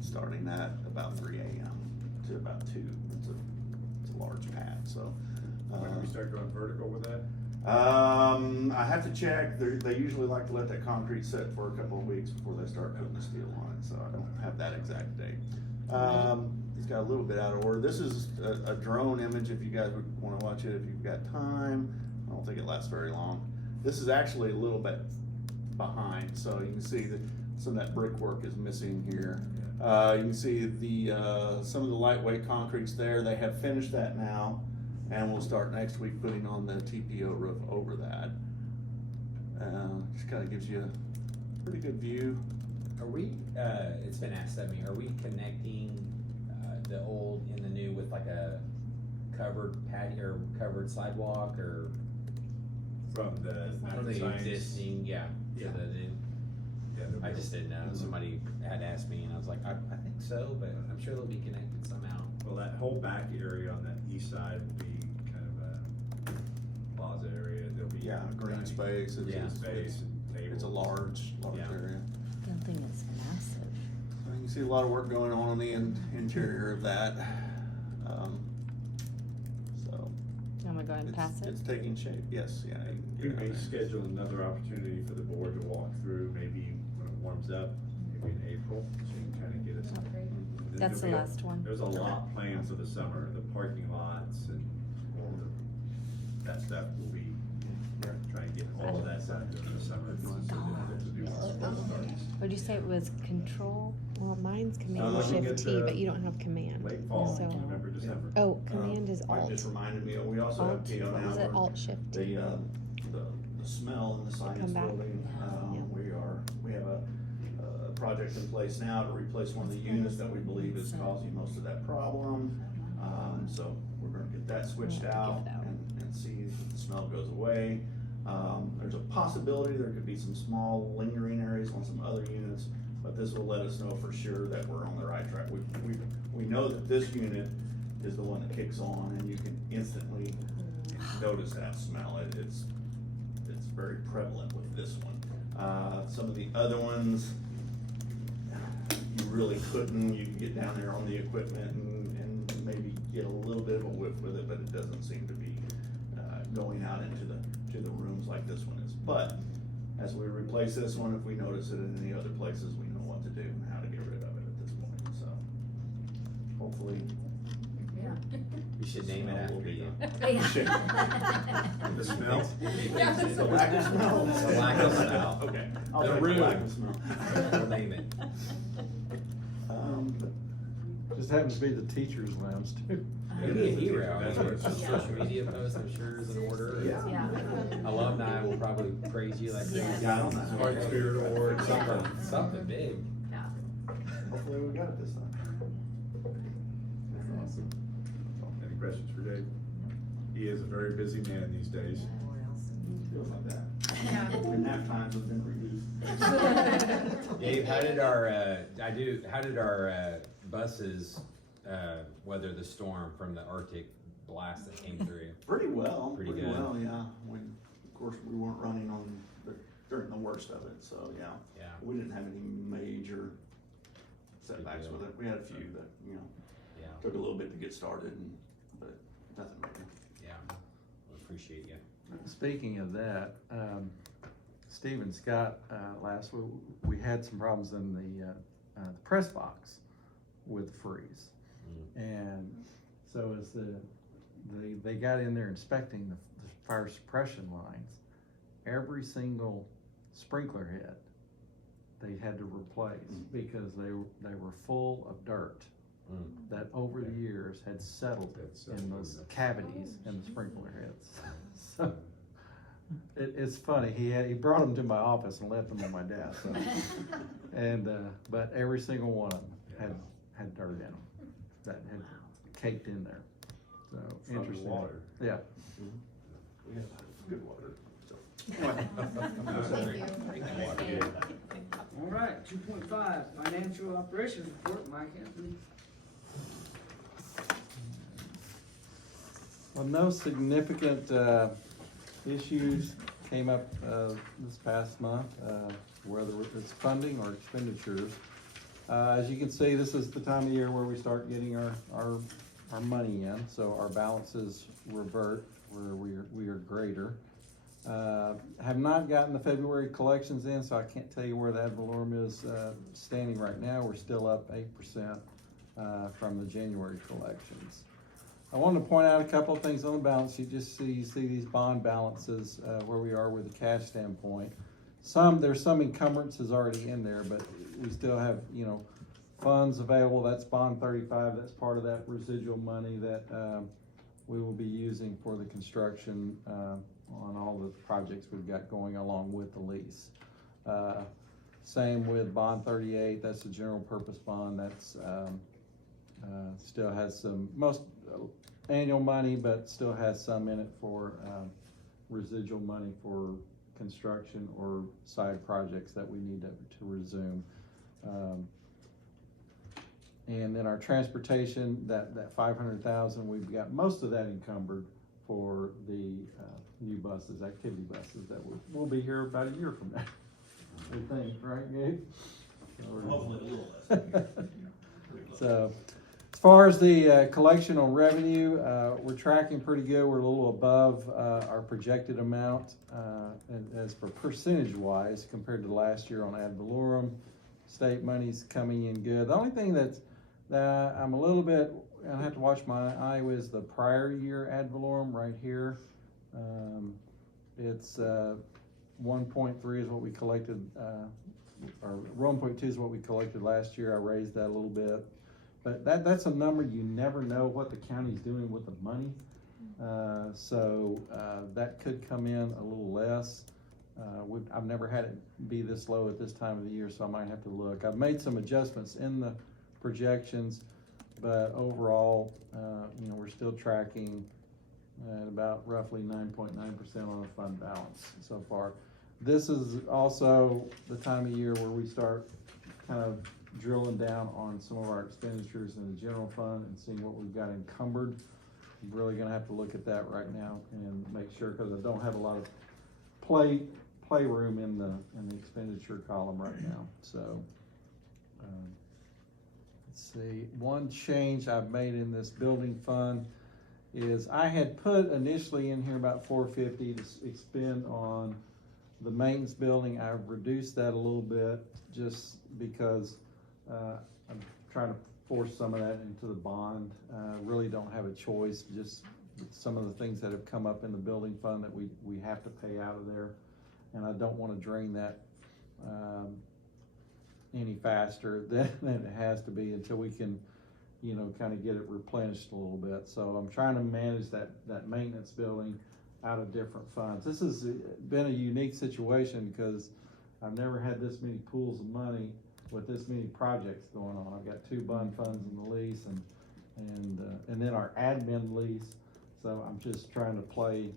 starting at about 3 a.m. to about 2. It's a large pad, so. When do we start going vertical with that? I have to check. They usually like to let that concrete sit for a couple of weeks before they start putting the steel on it, so I don't have that exact date. He's got a little bit out of order. This is a drone image if you guys would want to watch it, if you've got time. I don't think it lasts very long. This is actually a little bit behind, so you can see that some of that brickwork is missing here. You can see some of the lightweight concrete's there. They have finished that now, and we'll start next week putting on the TPO roof over that. Just kind of gives you a pretty good view. Are we, it's been asked of me, are we connecting the old and the new with like a covered patio or covered sidewalk, or? From the existing, yeah, Yeah. to the new? Yeah, I just didn't know, somebody had asked me and I was like, I think so, but I'm sure they'll be connected somehow. Well, that whole back area on that east side will be kind of a plaza area. There'll be Green space. Space and tables. It's a large area. Building is massive. So you can see a lot of work going on the interior of that. So. I'm gonna go ahead and pass it. It's taking shape, yes, yeah. We may schedule another opportunity for the board to walk through, maybe when it warms up, maybe in April, so you can kind of get us. That's the last one. There's a lot planned for the summer, the parking lots and all that stuff will be, trying to get all of that done during the summer. So that the new school starts. What'd you say it was control? Well, mine's Command looking Shift at T, the but you don't have Command. Late fall, So, November, December. oh, Command is Mike Alt. just reminded me, we also have Alt. PO What now. was it? where Alt Shift. The smell in the science Come back. building, we have a project in place now to replace one of the units that we believe is causing most of that problem. So we're gonna get that switched out and see if the smell goes away. There's a possibility there could be some small lingering areas on some other units, but this will let us know for sure that we're on the right track. We know that this unit is the one that kicks on, and you can instantly notice that smell. It's very prevalent with this one. Some of the other ones, you really couldn't. You could get down there on the equipment and maybe get a little bit of a whiff with it, but it doesn't seem to be going out into the rooms like this one is. But as we replace this one, if we notice it in any other places, we know what to do and how to get rid of it at this point. So hopefully. Yeah. You should name it after you. The smell? The lack of smell. The lack of smell. Okay. The room. Lack of smell. We'll name it. Just happens to be the teacher's lounge too. You'll be a hero. I mean, social media posts, I'm sure, is in order. Yeah. Alumni will probably praise you like crazy. Yeah, I don't know. Smart Spirit Award, Something big. Hopefully we got it this time. Awesome. Any questions for Dave? He is a very busy man these days. Feels like that. The nap times have been reduced. Dave, how did our buses weather the storm from the Arctic blast that came through? Pretty well. Pretty good. Well, yeah. Of course, we weren't running during the worst of it, so yeah. Yeah. We didn't have any major setbacks with it. We had a few that, Yeah. took a little bit to get started, but nothing major. Yeah. We appreciate you. Speaking of that, Steve and Scott, last week, we had some problems in the press box with the freeze. And so as they got in there inspecting the fire suppression lines, every single sprinkler head they had to replace because they were full of dirt that over the years had settled in those cavities in the sprinkler heads. So it's funny. He brought them to my office and left them on my desk. So. And but every single one of them had dirt in them that had caked in there. So From interesting. water. Yeah. We have good water. So. All right, 2.5, financial operations report, Mike Anthony. Well, no significant issues came up this past month, whether it's funding or expenditures. As you can see, this is the time of year where we start getting our money in, so our balances revert where we are greater. Have not gotten the February collections in, so I can't tell you where the ad valorem is standing right now. We're still up 8% from the January collections. I wanted to point out a couple of things on the balance sheet, just so you see these bond balances, where we are with the cash standpoint. There's some encumbrances already in there, but we still have, funds available. That's bond 35. That's part of that residual money that we will be using for the construction on all the projects we've got going along with the lease. Same with bond 38. That's a general purpose bond. That's still has some annual money, but still has some in it for residual money for construction or side projects that we need to resume. And then our transportation, that 500,000, we've got most of that encumbered for the new buses, activity buses that will be here about a year from now. I think, right, Gabe? Hopefully a little less. So, as far as the collection on revenue, we're tracking pretty good. We're a little above our projected amount, and as for percentage-wise compared to last year on ad valorem. State money's coming in good. The only thing that I'm a little bit, I have to watch my eye with the prior year ad valorem right here. It's 1.3 is what we collected, or 1.2 is what we collected last year. I raised that a little bit. But that's a number you never know what the county's doing with the money. So that could come in a little less. I've never had it be this low at this time of the year, so I might have to look. I've made some adjustments in the projections, but overall, we're still tracking at about roughly 9.9% on the fund balance so far. This is also the time of year where we start kind of drilling down on some of our expenditures in the general fund and seeing what we've got encumbered. I'm really gonna have to look at that right now and make sure, because I don't have a lot of playroom in the expenditure column right now. So let's see, one change I've made in this building fund is I had put initially in here about $450 to expend on the maintenance building. I've reduced that a little bit just because I'm trying to force some of that into the bond. Really don't have a choice, just some of the things that have come up in the building fund that we have to pay out of there. And I don't want to drain that any faster than it has to be until we can, kind of get it replenished a little bit. So I'm trying to manage that maintenance building out of different funds. This has been a unique situation because I've never had this many pools of money with this many projects going on. I've got 2 bond funds in the lease and then our admin lease. So I'm just trying to play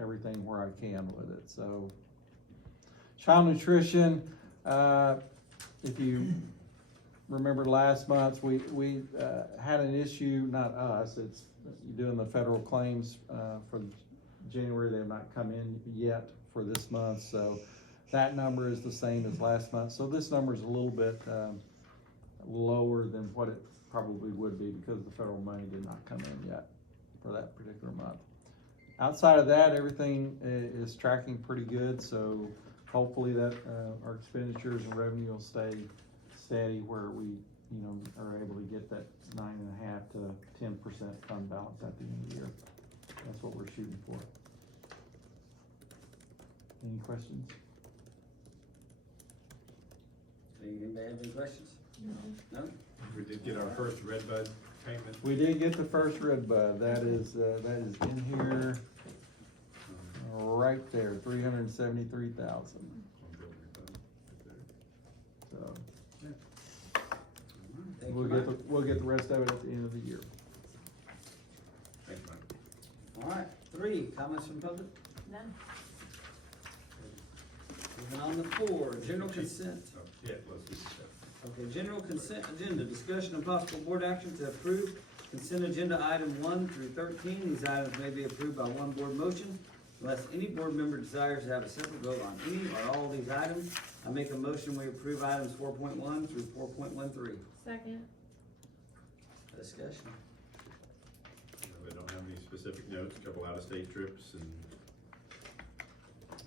everything where I can with it. So child nutrition, if you remember last month, we had an issue, not us, it's doing the federal claims for January. They have not come in yet for this month. So that number is the same as last month. So this number is a little bit lower than what it probably would be because the federal money did not come in yet for that particular month. Outside of that, everything is tracking pretty good. So hopefully that our expenditures and revenue will stay steady where we, are able to get that 9.5% to 10% fund balance at the end of the year. That's what we're shooting for. Any questions? Anybody have any questions? No? We did get our first red bud payment. We did get the first red bud. That is in here right there, 373,000. So we'll get the rest of it at the end of the year. Thanks, Mike. All right, 3, comments from public? None. Moving on to 4, general consent. Yeah, let's do that. Okay, general consent agenda, discussion and possible board action to approve Consent agenda item 1 through 13, these items may be approved by one board motion unless any board member desires to have a separate vote on any or all of these items. I make a motion we approve items 4.1 through 4.13. Second. Discussion. They don't have any specific notes, a couple out-of-state trips and.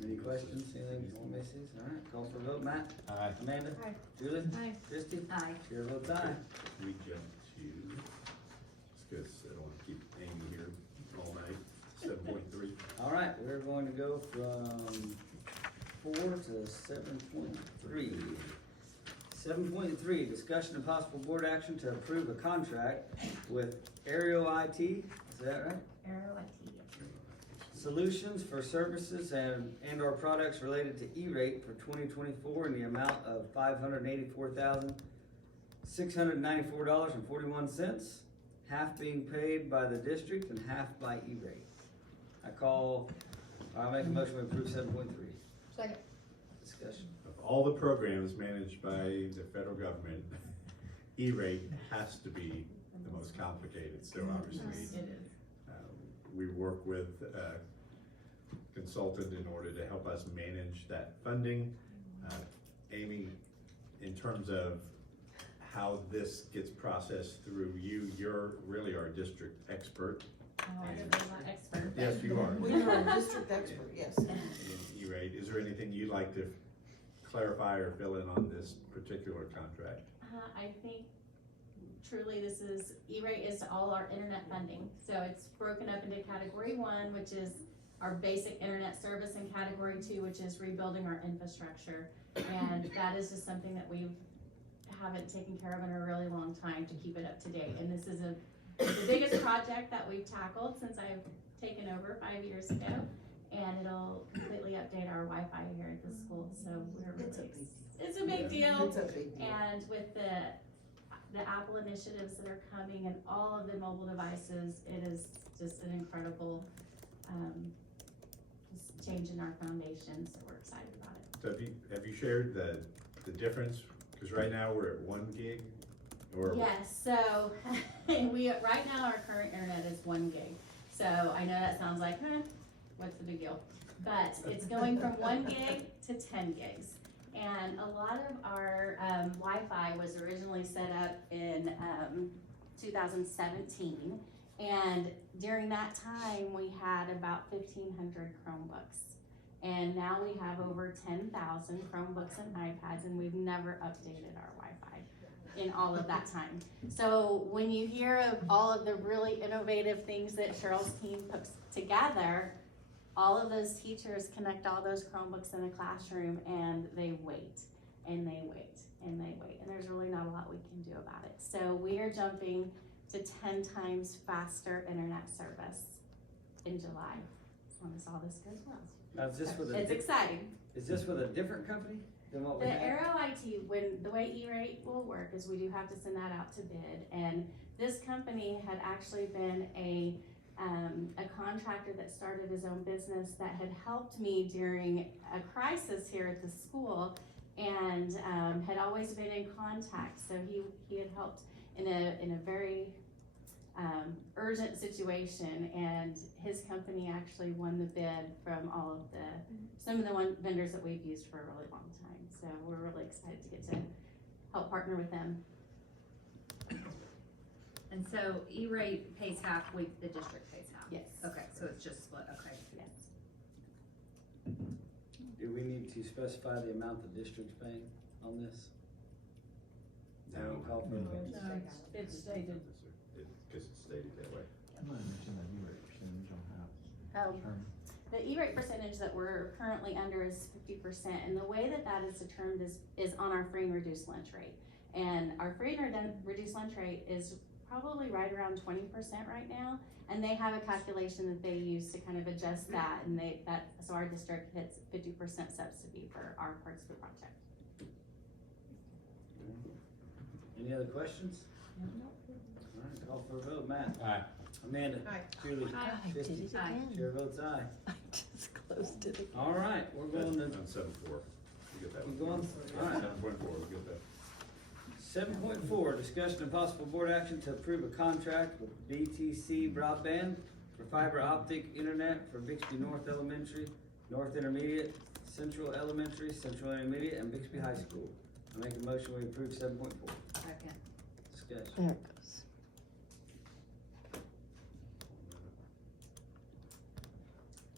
Any questions, anything you want me to see? All right, call for a vote. Matt? Aye. Amanda? Aye. Julie? Aye. Christie? Aye. Chair votes aye. We jump to, just because I don't want to keep Amy here all night, 7.3. All right, we're going to go from 4 to 7.3. 7.3, discussion and possible board action to approve a contract with Aero IT, is that right? Arrow IT. Solutions for services and or products related to E-rate for 2024 in the amount of $584,694.41, half being paid by the district and half by E-rate. I'll make a motion to approve 7.3. Second. Discussion. Of all the programs managed by the federal government, E-rate has to be the most complicated, so obviously. It is. We work with a consultant in order to help us manage that funding. Amy, in terms of how this gets processed through you, you're really our district expert. Oh, I'm not expert. Yes, you are. We are a district expert, yes. In E-rate, is there anything you'd like to clarify or fill in on this particular contract? I think truly this is, E-rate is all our internet funding. So it's broken up into category 1, which is our basic internet service, and category 2, which is rebuilding our infrastructure. And that is just something that we haven't taken care of in a really long time to keep it up to date. And this is the biggest project that we've tackled since I've taken over 5 years ago. And it'll completely update our Wi-Fi here at the school. So we're really, it's a big deal. It's a big deal. And with the Apple initiatives that are coming and all of the mobile devices, it is just an incredible just change in our foundation, so we're excited about it. So have you shared the difference? Because right now we're at 1 gig or? Yes, so right now our current internet is 1 gig. So I know that sounds like, what's the big deal? But it's going from 1 gig to 10 gigs. And a lot of our Wi-Fi was originally set up in 2017. And during that time, we had about 1,500 Chromebooks. And now we have over 10,000 Chromebooks and iPads, and we've never updated our Wi-Fi in all of that time. So when you hear of all of the really innovative things that Cheryl's team puts together, all of those teachers connect all those Chromebooks in a classroom, and they wait, and they wait, and they wait. And there's really not a lot we can do about it. So we are jumping to 10 times faster internet service in July, as long as all this goes well. Now, is this with It's exciting. Is this with a different company than what we The have? Aero IT, the way E-rate will work is we do have to send that out to bid, and this company had actually been a contractor that started his own business that had helped me during a crisis here at the school, and had always been in contact. So he had helped in a very urgent situation, and his company actually won the bid from some of the vendors that we've used for a really long time. So we're really excited to get to help partner with them. And so E-rate pays half, the district pays half? Yes. Okay, so it's just split, okay. Yes. Do we need to specify the amount the district's paying on this? No. Call for a vote. No, it's stated. Because it's stated that way. I'm not mentioning that E-rate percentage on how. The E-rate percentage that we're currently under is 50%, and the way that is determined is on our free and reduced lunch rate. And our free and reduced lunch rate is probably right around 20% right now, and they have a calculation that they use to kind of adjust that, and so our district hits 50% subsidy for our parts of the project. Any other questions? No. All right, call for a vote. Matt? Aye. Amanda? Aye. Julie? Aye. Christie? I did it again. Chair votes aye. I just closed it again. All right, we're going to, On 7.4. We get that you one. going? All right. 7.4, we get that. 7.4, discussion and possible board action to approve a contract with BTC Broadband for fiber optic internet for Bixby North Elementary, North Intermediate, Central Elementary, Central Intermediate, and Bixby High School. I make a motion we approve 7.4. Second. Discussion. There it goes.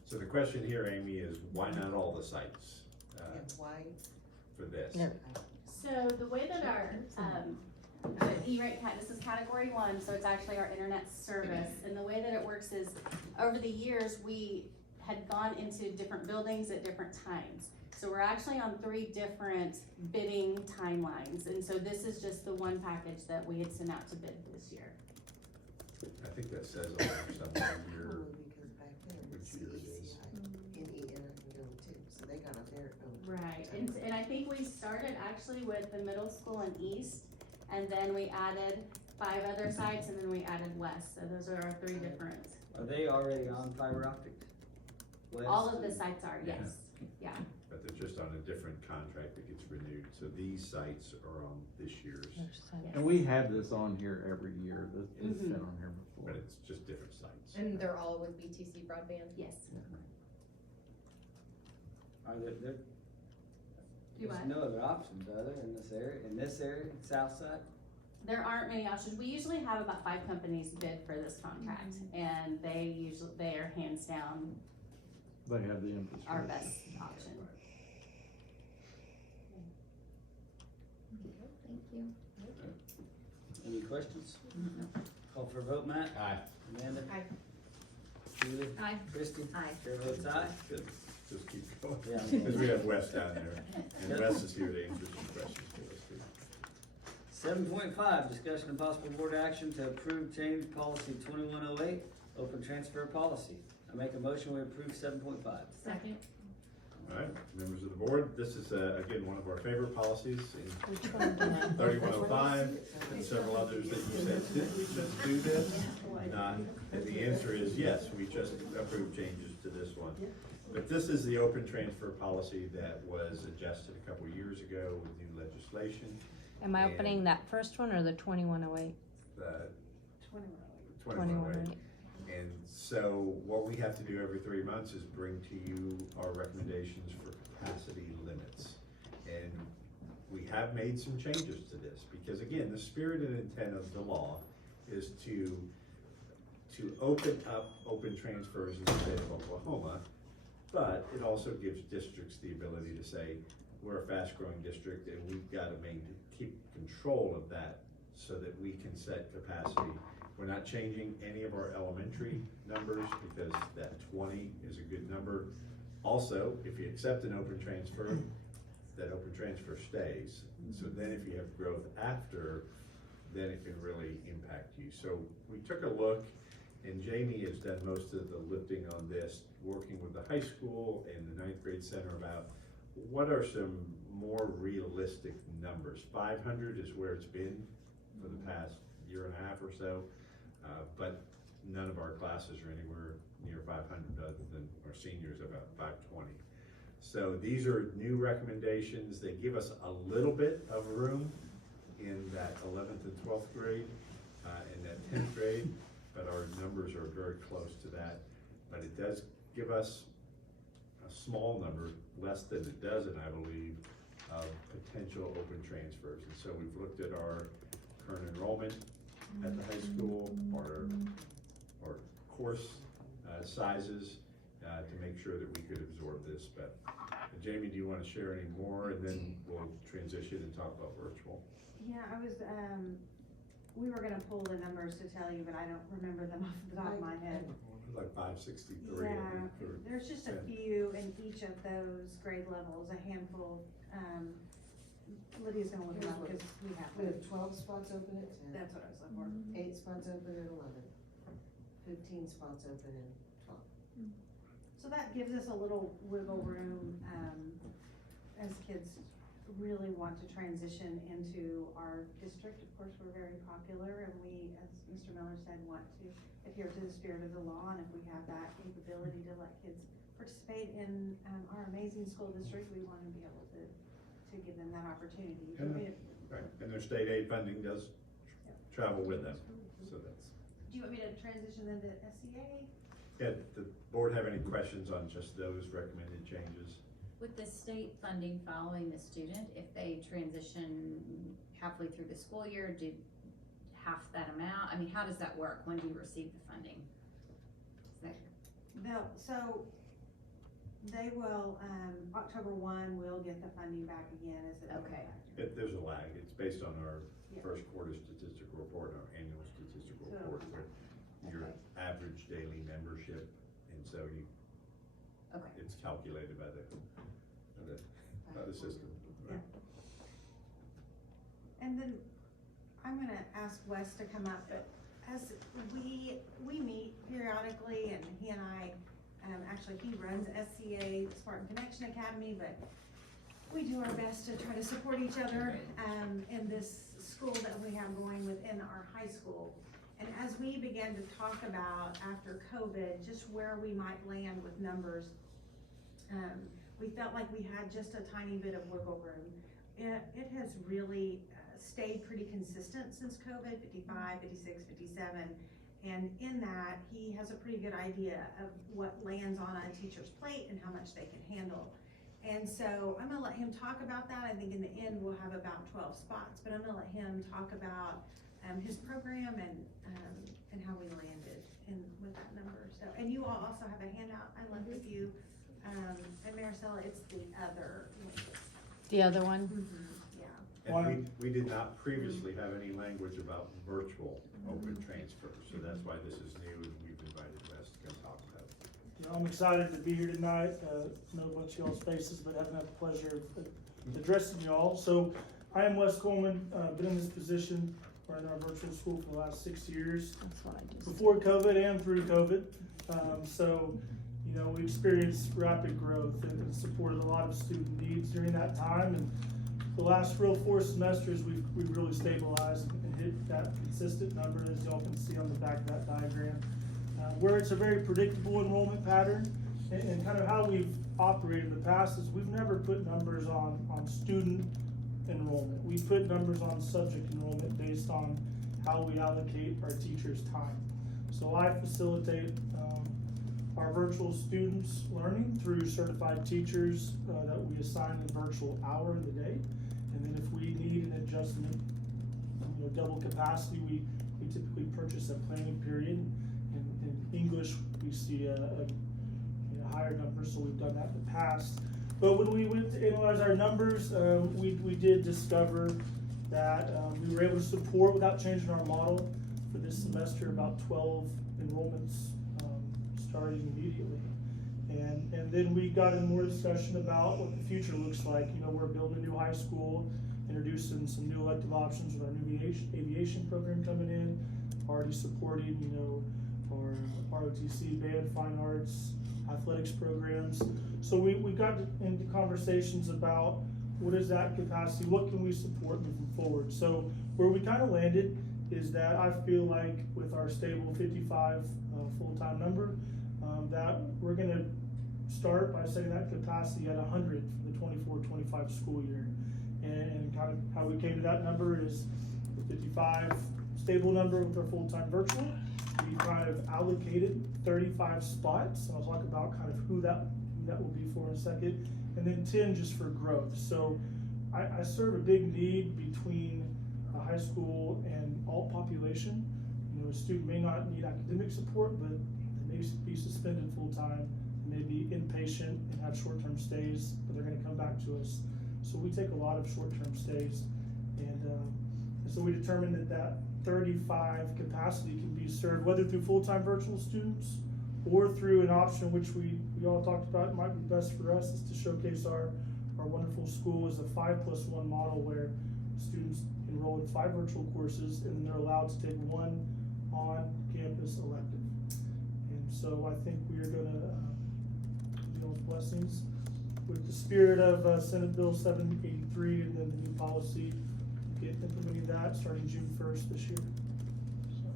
So the question here, Amy, is why not all the sites, And why? for this? There. So the way that our, E-rate this is category 1, so it's actually our internet service. And the way that it works is, over the years, we had gone into different buildings at different times. So we're actually on 3 different bidding timelines. And so this is just the one package that we had sent out to bid this year. I think that says on there somewhere here, Probably because back then, which year it is. NE entered the bill too, so they got a their own. Right, and I think we started actually with the middle school and east, and then we added 5 other sites, and then we added west, so those are our 3 different. Are they already on fiber optic? West? All of the sites are, yes, yeah. But they're just on a different contract that gets renewed, so these sites are on this year's, And we have this on here every year, it's been on here before. but it's just different sites. And they're all with BTC Broadband? Yes. Are there, Do there's what? no other options, are there, in this area, south side? There aren't many options. We usually have about 5 companies bid for this contract, and they are hands down They have the infrastructure. our best option. Thank you. Any questions? Call for a vote, Matt? Aye. Amanda? Aye. Julie? Aye. Christie? Aye. Chair votes aye. Good, just keep going, Yeah. because we have Wes down there, and Yep. Wes is here to answer some questions for us too. 7.5, discussion and possible board action to approve change policy 2108, open transfer policy. I make a motion we approve 7.5. Second. All right, members of the board, this is, again, one of our favorite policies in Which one do I? 3105 and several others that you said, did we just do this? And the answer is yes, we just approved changes to this one. But this is the open transfer policy that was adjusted a couple years ago with new legislation. Am I And, opening that first one or the 2108? 2108. And so what we have to do every 3 months is bring to you our recommendations for capacity limits. And we have made some changes to this, because again, the spirit and intent of the law is to open up open transfers in the state of Oklahoma, but it also gives districts the ability to say, we're a fast-growing district and we've got to keep control of that so that we can set capacity. We're not changing any of our elementary numbers because that 20 is a good number. Also, if you accept an open transfer, that open transfer stays. And so then if you have growth after, then it can really impact you. So we took a look, and Jamie has done most of the lifting on this, working with the high school and the 9th grade center about what are some more realistic numbers. 500 is where it's been for the past year and a half or so, but none of our classes are anywhere near 500 other than our seniors about 520. So these are new recommendations. They give us a little bit of room in that 11th and 12th grade, and that 10th grade, but our numbers are very close to that. But it does give us a small number, less than a dozen, I believe, of potential open transfers. And so we've looked at our current enrollment at the high school, our course sizes, to make sure that we could absorb this. But Jamie, do you want to share any more, and then we'll transition and talk about virtual? Yeah, I was, we were gonna pull the numbers to tell you, but I don't remember them off the top of my head. Like 563. Yeah, I think, or there's just a 10. few in each of those grade levels, a handful. Lydia's gonna look them up because we have. We have 12 spots open at 10. That's what I was looking for. 8 spots open at 11. 15 spots open at 12. So that gives us a little wiggle room, as kids really want to transition into our district. Of course, we're very popular, and we, as Mr. Miller said, want to adhere to the spirit of the law, and if we have that capability to let kids participate in our amazing school district, we want to be able to give them that opportunity. Do you want me to Right, and their state aid funding does travel with them, so that's. Do you want me to transition then to SCA? Yeah, the board have any questions on just those recommended changes? With the state funding following the student, if they transition halfway through the school year, do half that amount? I mean, how does that work? When do you receive the funding? Is that So they will, October 1, we'll get the funding back again as it. Okay. There's a lag, it's based on our Yeah. first quarter statistical report, our annual statistical So- report, where your average daily membership, and so you, Okay. it's calculated by the system. Yeah. And then I'm gonna ask Wes to come up, but as we meet periodically, and he and I, actually he runs SCA, Spartan Connection Academy, but we do our best to try to support each other, in this school that we have going within our high school. And as we began to talk about after COVID, just where we might land with numbers, we felt like we had just a tiny bit of wiggle room. It has really stayed pretty consistent since COVID, 55, 56, 57. And in that, he has a pretty good idea of what lands on a teacher's plate and how much they can handle. And so I'm gonna let him talk about that. I think in the end, we'll have about 12 spots, but I'm gonna let him talk about his program and how we landed with that number. So, and you all also have a handout I left with you. And Maricela, it's the other. The other one? Yeah. And we did not previously have any language about virtual open transfer, so that's why this is new, and we've invited Wes to come talk about it. You know, I'm excited to be here tonight, know a bunch of y'all's faces, but haven't had the pleasure of addressing y'all. So I am Wes Coleman, been in this position running our virtual school for the last 6 years. That's what I just. Before COVID and through COVID. So, you know, we experienced rapid growth and supported a lot of student needs during that time. And the last real 4 semesters, we've really stabilized and hit that consistent number, as y'all can see on the back of that diagram, where it's a very predictable enrollment pattern. And kind of how we've operated in the past is we've never put numbers on student enrollment. We put numbers on subject enrollment based on how we allocate our teachers' time. So I facilitate our virtual students' learning through certified teachers that we assign the virtual hour in the day. And then if we need an adjustment, you know, double capacity, we typically purchase a planning period. In English, we see a higher number, so we've done that in the past. But when we went to analyze our numbers, we did discover that we were able to support, without changing our model for this semester, about 12 enrollments starting immediately. And then we got in more discussion about what the future looks like. You know, we're building a new high school, introducing some new elective options with our new aviation program coming in, already supporting, you know, our ROTC, band, fine arts, athletics programs. So we got into conversations about what is that capacity, what can we support moving forward. So where we kind of landed is that I feel like with our stable 55 full-time number, that we're gonna start by setting that capacity at 100 for the 24-25 school year. And kind of how we came to that number is the 55 stable number with our full-time virtual. We kind of allocated 35 spots, and I'll talk about kind of who that will be for in a second, and then 10 just for growth. So I serve a big need between a high school and alt population. You know, a student may not need academic support, but they may be suspended full-time, may be inpatient and have short-term stays, but they're gonna come back to us. So we take a lot of short-term stays, and so we determined that 35 capacity can be served whether through full-time virtual students or through an option which we all talked about might be best for us, is to showcase our wonderful school as a 5+1 model where students enroll in 5 virtual courses and then they're allowed to take 1 on-campus elective. And so I think we are gonna give those blessings with the spirit of Senate Bill 783 and then the new policy, get implementing that starting June 1st this year. So,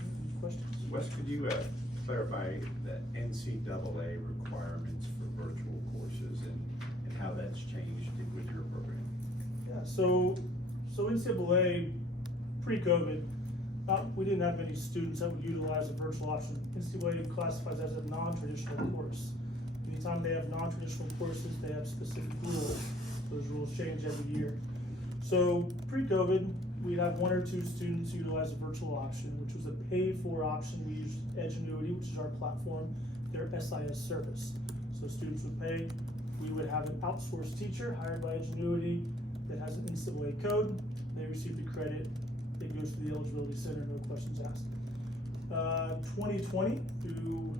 any questions? Wes, could you clarify the NCAA requirements for virtual courses and how that's changed with your program? So NCAA, pre-COVID, we didn't have many students that would utilize the virtual option. NCAA classifies as a non-traditional course. Anytime they have non-traditional courses, they have specific rules. Those rules change every year. So pre-COVID, we'd have 1 or 2 students utilize the virtual option, which was a pay-for option. We used Edgenuity, which is our platform, their SIS service. So students would pay. We would have an outsourced teacher hired by Edgenuity that has an NCAA code. They receive the credit. It goes to the eligibility center, no questions asked. 2020 through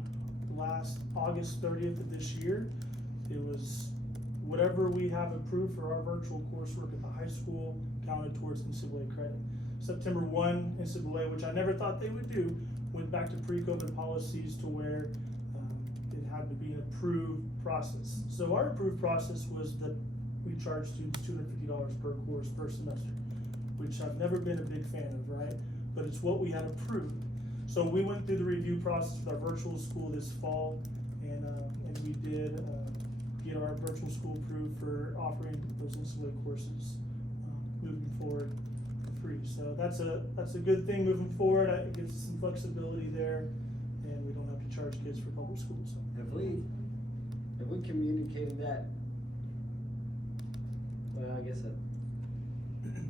last August 30th of this year, it was whatever we have approved for our virtual coursework at the high school counted towards NCAA credit. September 1, NCAA, which I never thought they would do, went back to pre-COVID policies to where it had to be an approved process. So our approved process was that we charge students $250 per course per semester, which I've never been a big fan of, right? But it's what we had approved. So we went through the review process with our virtual school this fall, and we did get our virtual school approved for offering those NCAA courses moving forward for free. So that's a good thing moving forward. It gives us some flexibility there, and we don't have to charge kids for public schools. So. Have we communicated that? Well, I guess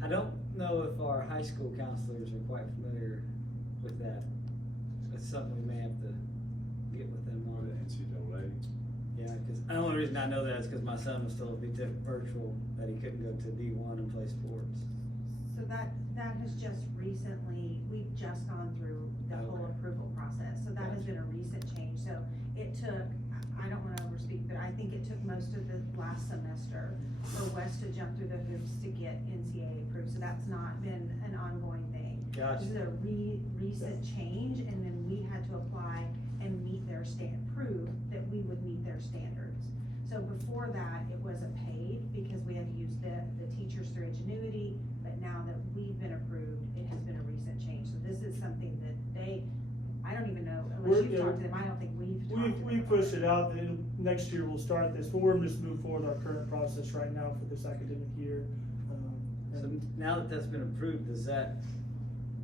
I don't know if our high school counselors are quite familiar with that. That's something we may have to get with them on. The NCAA. Yeah, because the only reason I know that is because my son was told if he took virtual that he couldn't go to D1 and play sports. So that has just recently, we've just gone through the whole approval process. So that has been a recent change. So it took, I don't want to overspeak, but I think it took most of the last semester for Wes to jump through the hoops to get NCAA approved. So that's not been an ongoing thing. Gotcha. This is a recent change, and then we had to apply and meet their prove that we would meet their standards. So before that, it wasn't paid because we had to use the teachers through Ingenuity, but now that we've been approved, it has been a recent change. So this is something that I don't even know, unless you've talked to them, I don't think we've talked to them. We pushed it out, that next year we'll start this, but we're just moving forward with our current process right now for this academic year. So now that that's been approved, does that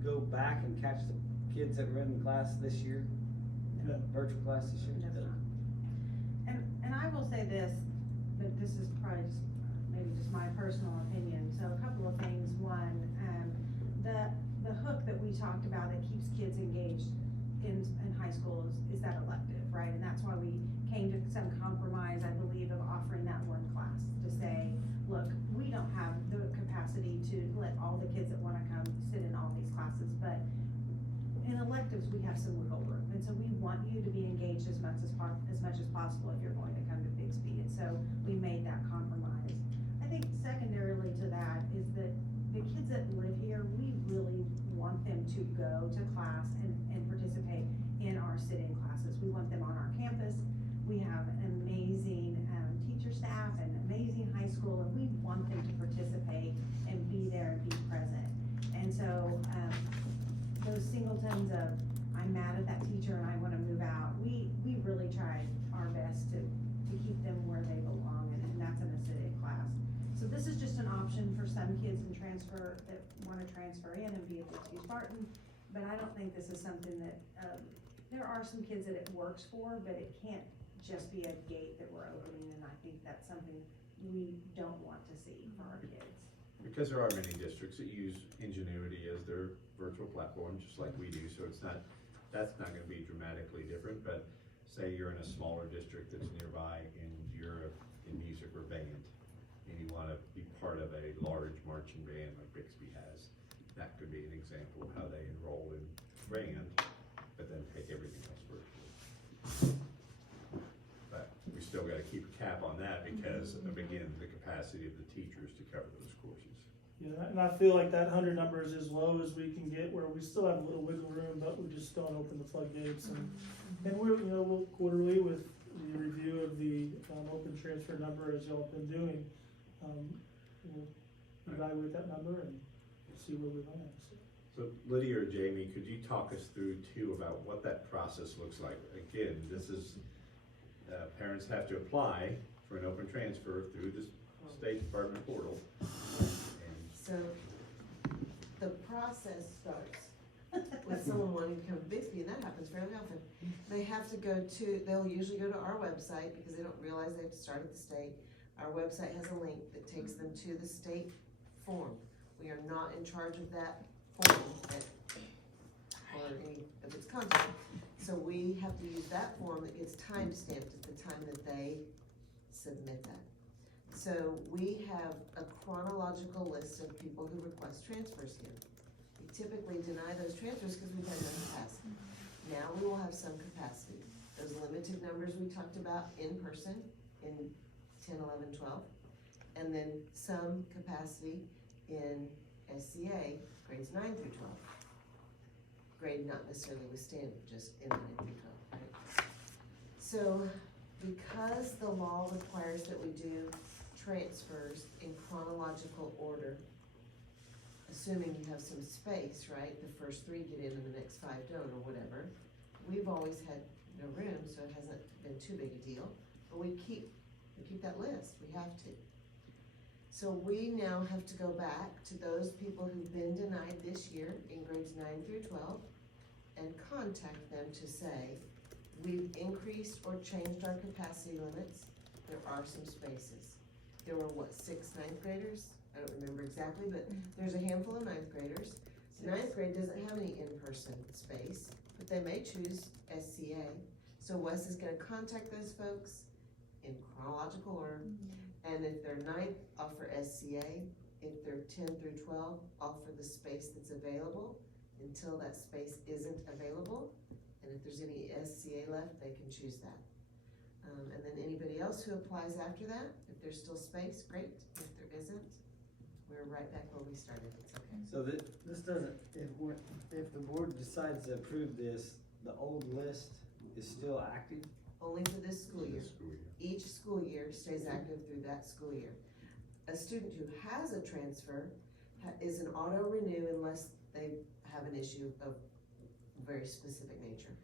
go back and catch the kids that were in the class this year? No. Virtual class this year? It does not. And I will say this, but this is probably maybe just my personal opinion. So a couple of things. One, the hook that we talked about that keeps kids engaged in high school is that elective, right? And that's why we came to some compromise, I believe, of offering that one class to say, look, we don't have the capacity to let all the kids that want to come sit in all these classes, but in electives, we have some wiggle room. And so we want you to be engaged as much as possible if you're going to come to Bixby. And so we made that compromise. I think secondarily to that is that the kids that live here, we really want them to go to class and participate in our sit-in classes. We want them on our campus. We have an amazing teacher staff and amazing high school, and we want them to participate and be there and be present. And so those singletons of, I'm mad at that teacher and I want to move out, we really tried our best to keep them where they belong, and that's in a sit-in class. So this is just an option for some kids in transfer that want to transfer in and be at Bixby Spartan, but I don't think this is something that, there are some kids that it works for, but it can't just be a gate that we're opening, and I think that's something we don't want to see for our kids. Because there are many districts that use Ingenuity as their virtual platform, just like we do, so that's not gonna be dramatically different, but say you're in a smaller district that's nearby and you're in music or band, and you wanna be part of a large marching band like Bixby has, that could be an example of how they enroll in band, but then take everything else virtually. But we still gotta keep a cap on that because of, again, the capacity of the teachers to cover those courses. Yeah, and I feel like that 100 number is as low as we can get, where we still have a little wiggle room, but we just don't open the floodgates. And we'll quarterly with the review of the open transfer number, as y'all have been doing, we'll evaluate that number and see where we land. So Lydia or Jamie, could you talk us through too about what that process looks like? Again, this is, parents have to apply for an open transfer through the State Department portal. And So the process starts with someone wanting to come to Bixby, and that happens fairly often. They have to they'll usually go to our website because they don't realize they have to start at the state. Our website has a link that takes them to the state form. We are not in charge of that form or any of its content. So we have to use that form that gets time stamped at the time that they submit that. So we have a chronological list of people who request transfers here. We typically deny those transfers because we've had no capacity. Now we will have some capacity. Those limited numbers we talked about in person in 10, 11, 12, and then some capacity in SCA, grades 9 through 12. Grade not necessarily with standard, just in 9 through 12, right? So because the law requires that we do transfers in chronological order, assuming you have some space, right? The first 3 get in and the next 5 don't, or whatever. We've always had no room, so it hasn't been too big a deal, but we keep that list, we have to. So we now have to go back to those people who've been denied this year in grades 9 through 12 and contact them to say, we've increased or changed our capacity limits, there are some spaces. There were 6 ninth graders? I don't remember exactly, but there's a handful of ninth graders. Ninth grade doesn't have any in-person space, but they may choose SCA. So Wes is gonna contact those folks in chronological order, and if they're 9th, offer SCA. If they're 10 through 12, offer the space that's available until that space isn't available. And if there's any SCA left, they can choose that. And then anybody else who applies after that, if there's still space, great. If there isn't, we're right back where we started, it's okay. So this doesn't, if the board decides to approve this, the old list is still active? Only for this school year. Each school year stays active through that school year. A student who has a transfer is an auto renew unless they have an issue of very specific nature.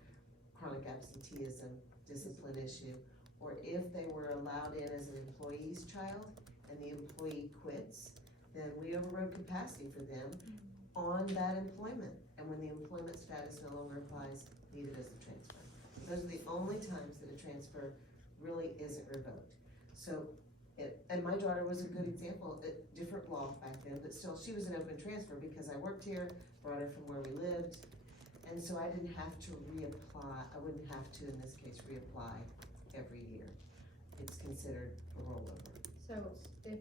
Chronic absenteeism, discipline issue, or if they were allowed in as an employee's child and the employee quits, then we overrode capacity for them on that employment. And when the employment status no longer applies, neither does the transfer. Those are the only times that a transfer really isn't revoked. So, and my daughter was a good example, different law back then, but still she was an open transfer because I worked here, brought her from where we lived, and so I didn't have to reapply, I wouldn't have to, in this case, reapply every year. It's considered a rollover. So if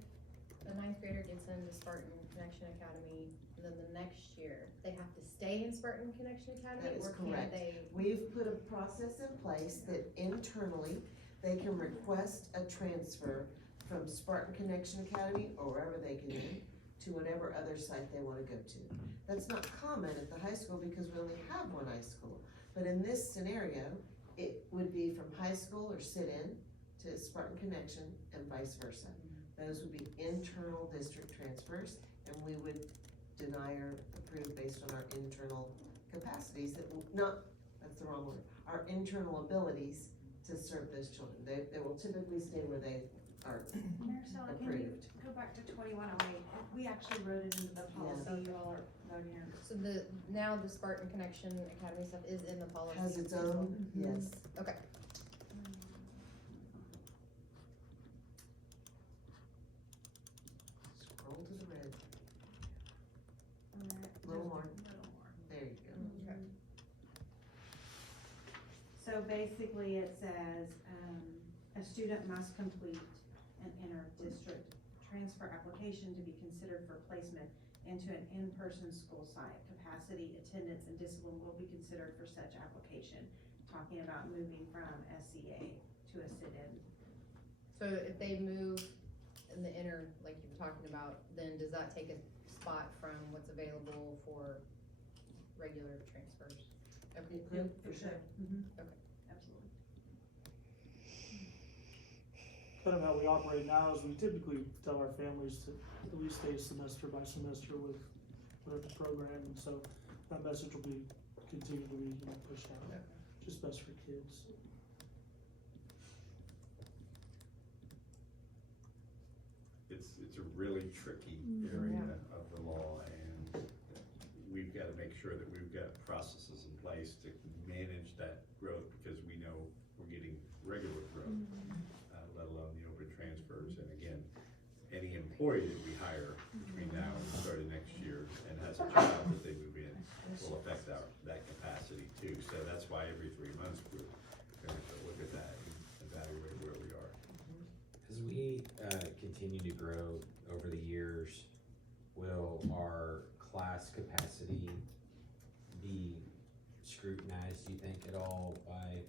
a ninth grader gets into Spartan Connection Academy, then the next year, they have to stay in Spartan Connection Academy? That is or can correct. they? We've put a process in place that internally, they can request a transfer from Spartan Connection Academy or wherever they can be to whatever other site they wanna go to. That's not common at the high school because we only have one high school. But in this scenario, it would be from high school or sit-in to Spartan Connection and vice versa. Those would be internal district transfers, and we would deny or approve based on our internal capacities that's the wrong word, our internal abilities to serve those children. They will typically stay where they are Maricela, can you go back to 2108? We actually wrote it into the policy you all are voting here. So now the Spartan Connection Academy stuff is in the policy? Has its as well? own, yes. Okay. Scroll to the red. A Little more. There you go. Okay. So basically it says, a student must complete an inter-district transfer application to be considered for placement into an in-person school site. Capacity, attendance, and discipline will be considered for such application. Talking about moving from SCA to a sit-in. So if they move in the inner, like you were talking about, then does that take a spot from what's available for regular transfers? Okay. Yeah, for sure. Okay. Absolutely. Kind of how we operate now is we typically tell our families to at least stay semester by semester with the program, and so that message will be continue to be pushed out. Okay. Just best for kids. it's a really tricky area of the law, and we've gotta make sure that we've got processes in place to manage that growth, because we know we're getting regular growth, let alone the open transfers. And again, any employee that we hire between now and the start of next year and has a child that they move in will affect that capacity too. So that's why every 3 months we're gonna have to look at that and evaluate where we are. As we continue to grow over the years, will our class capacity be scrutinized, do you think, at all by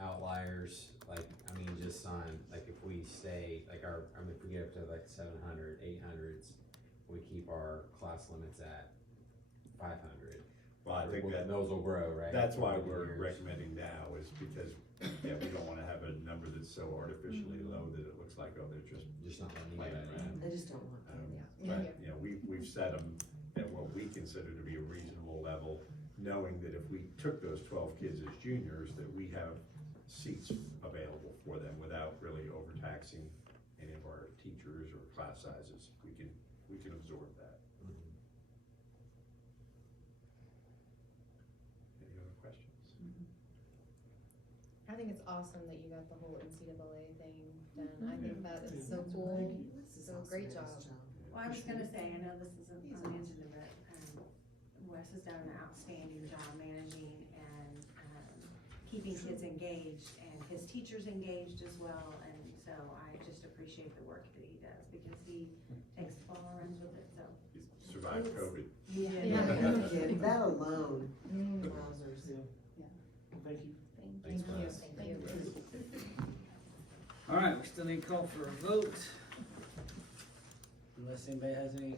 outliers? Like, I mean, just on, like, if we stay, like if we get up to like 700, 800s, we keep our class limits at 500. Well, I think those will grow, right? That's why over the we're years. recommending now, is because, we don't wanna have a number that's so artificially low that it looks like, oh, they're just not letting playing anybody around. I just don't want that. But, we've set them at what we consider to be a reasonable level, knowing that if we took those 12 kids as juniors, that we have seats available for them without really overtaxing any of our teachers or class sizes. We can absorb that. Any other questions? I think it's awesome that you got the whole NCAA thing done. I think that is so cool. So great job. Well, I was gonna say, I know this isn't mentioned, but, Wes has done an outstanding job managing and, keeping kids engaged and his teachers engaged as well. And so I just appreciate the work that he does, because he takes the ball and runs with it, so. He's survived COVID. Yeah, that alone. Wowzers. Thank you. Thank you. Wes. Thank you. All right, we still need to call for a vote. Unless anybody has any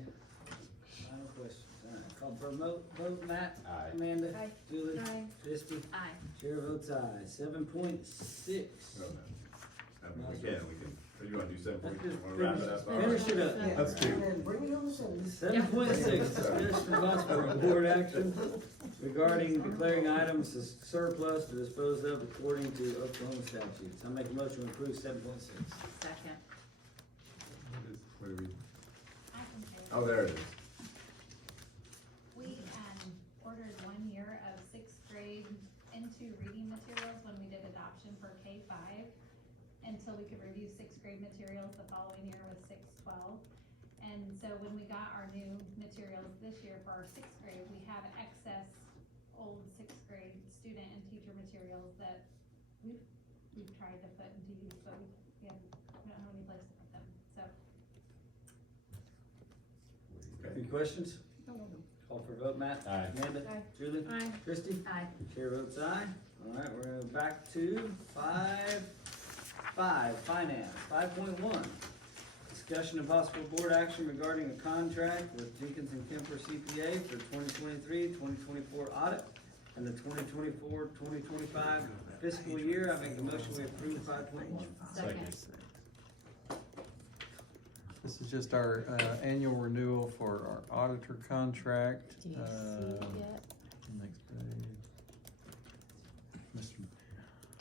final questions. All right, call for a vote. Matt? Aye. Amanda? Aye. Julie? Aye. Christie? Aye. Chair votes aye. 7.6. Oh, no. I mean, we can, or you wanna do 7 points? Let's You wanna wrap it up? finish it up. Yeah, Let's do. and then bring it on the 7.6, discussion of possible board action regarding declaring items as surplus to dispose of according to Oklahoma statutes. I make a motion to approve 7.6. Second. What do we? I can say Oh, there it is. we, ordered 1 year of 6th grade into reading materials when we did adoption for K-5, until we could review 6th grade materials the following year with 6-12. And so when we got our new materials this year for our 6th grade, we have excess old 6th grade student and teacher materials that we've tried to put into use, but we don't have any place to put them, so. Any questions? Call for a vote. Matt? Aye. Amanda? Aye. Julie? Aye. Christie? Aye. Chair votes aye. All right, we're gonna go back to 5.5, finance. 5.1, discussion and possible board action regarding a contract with Jenkins and Kemper CPA for 2023-2024 audit and the 2024-2025 fiscal year. I make a motion we approve 5.1. Second. This is just our annual renewal for our auditor contract. Do you see it yet? Next page. Mr.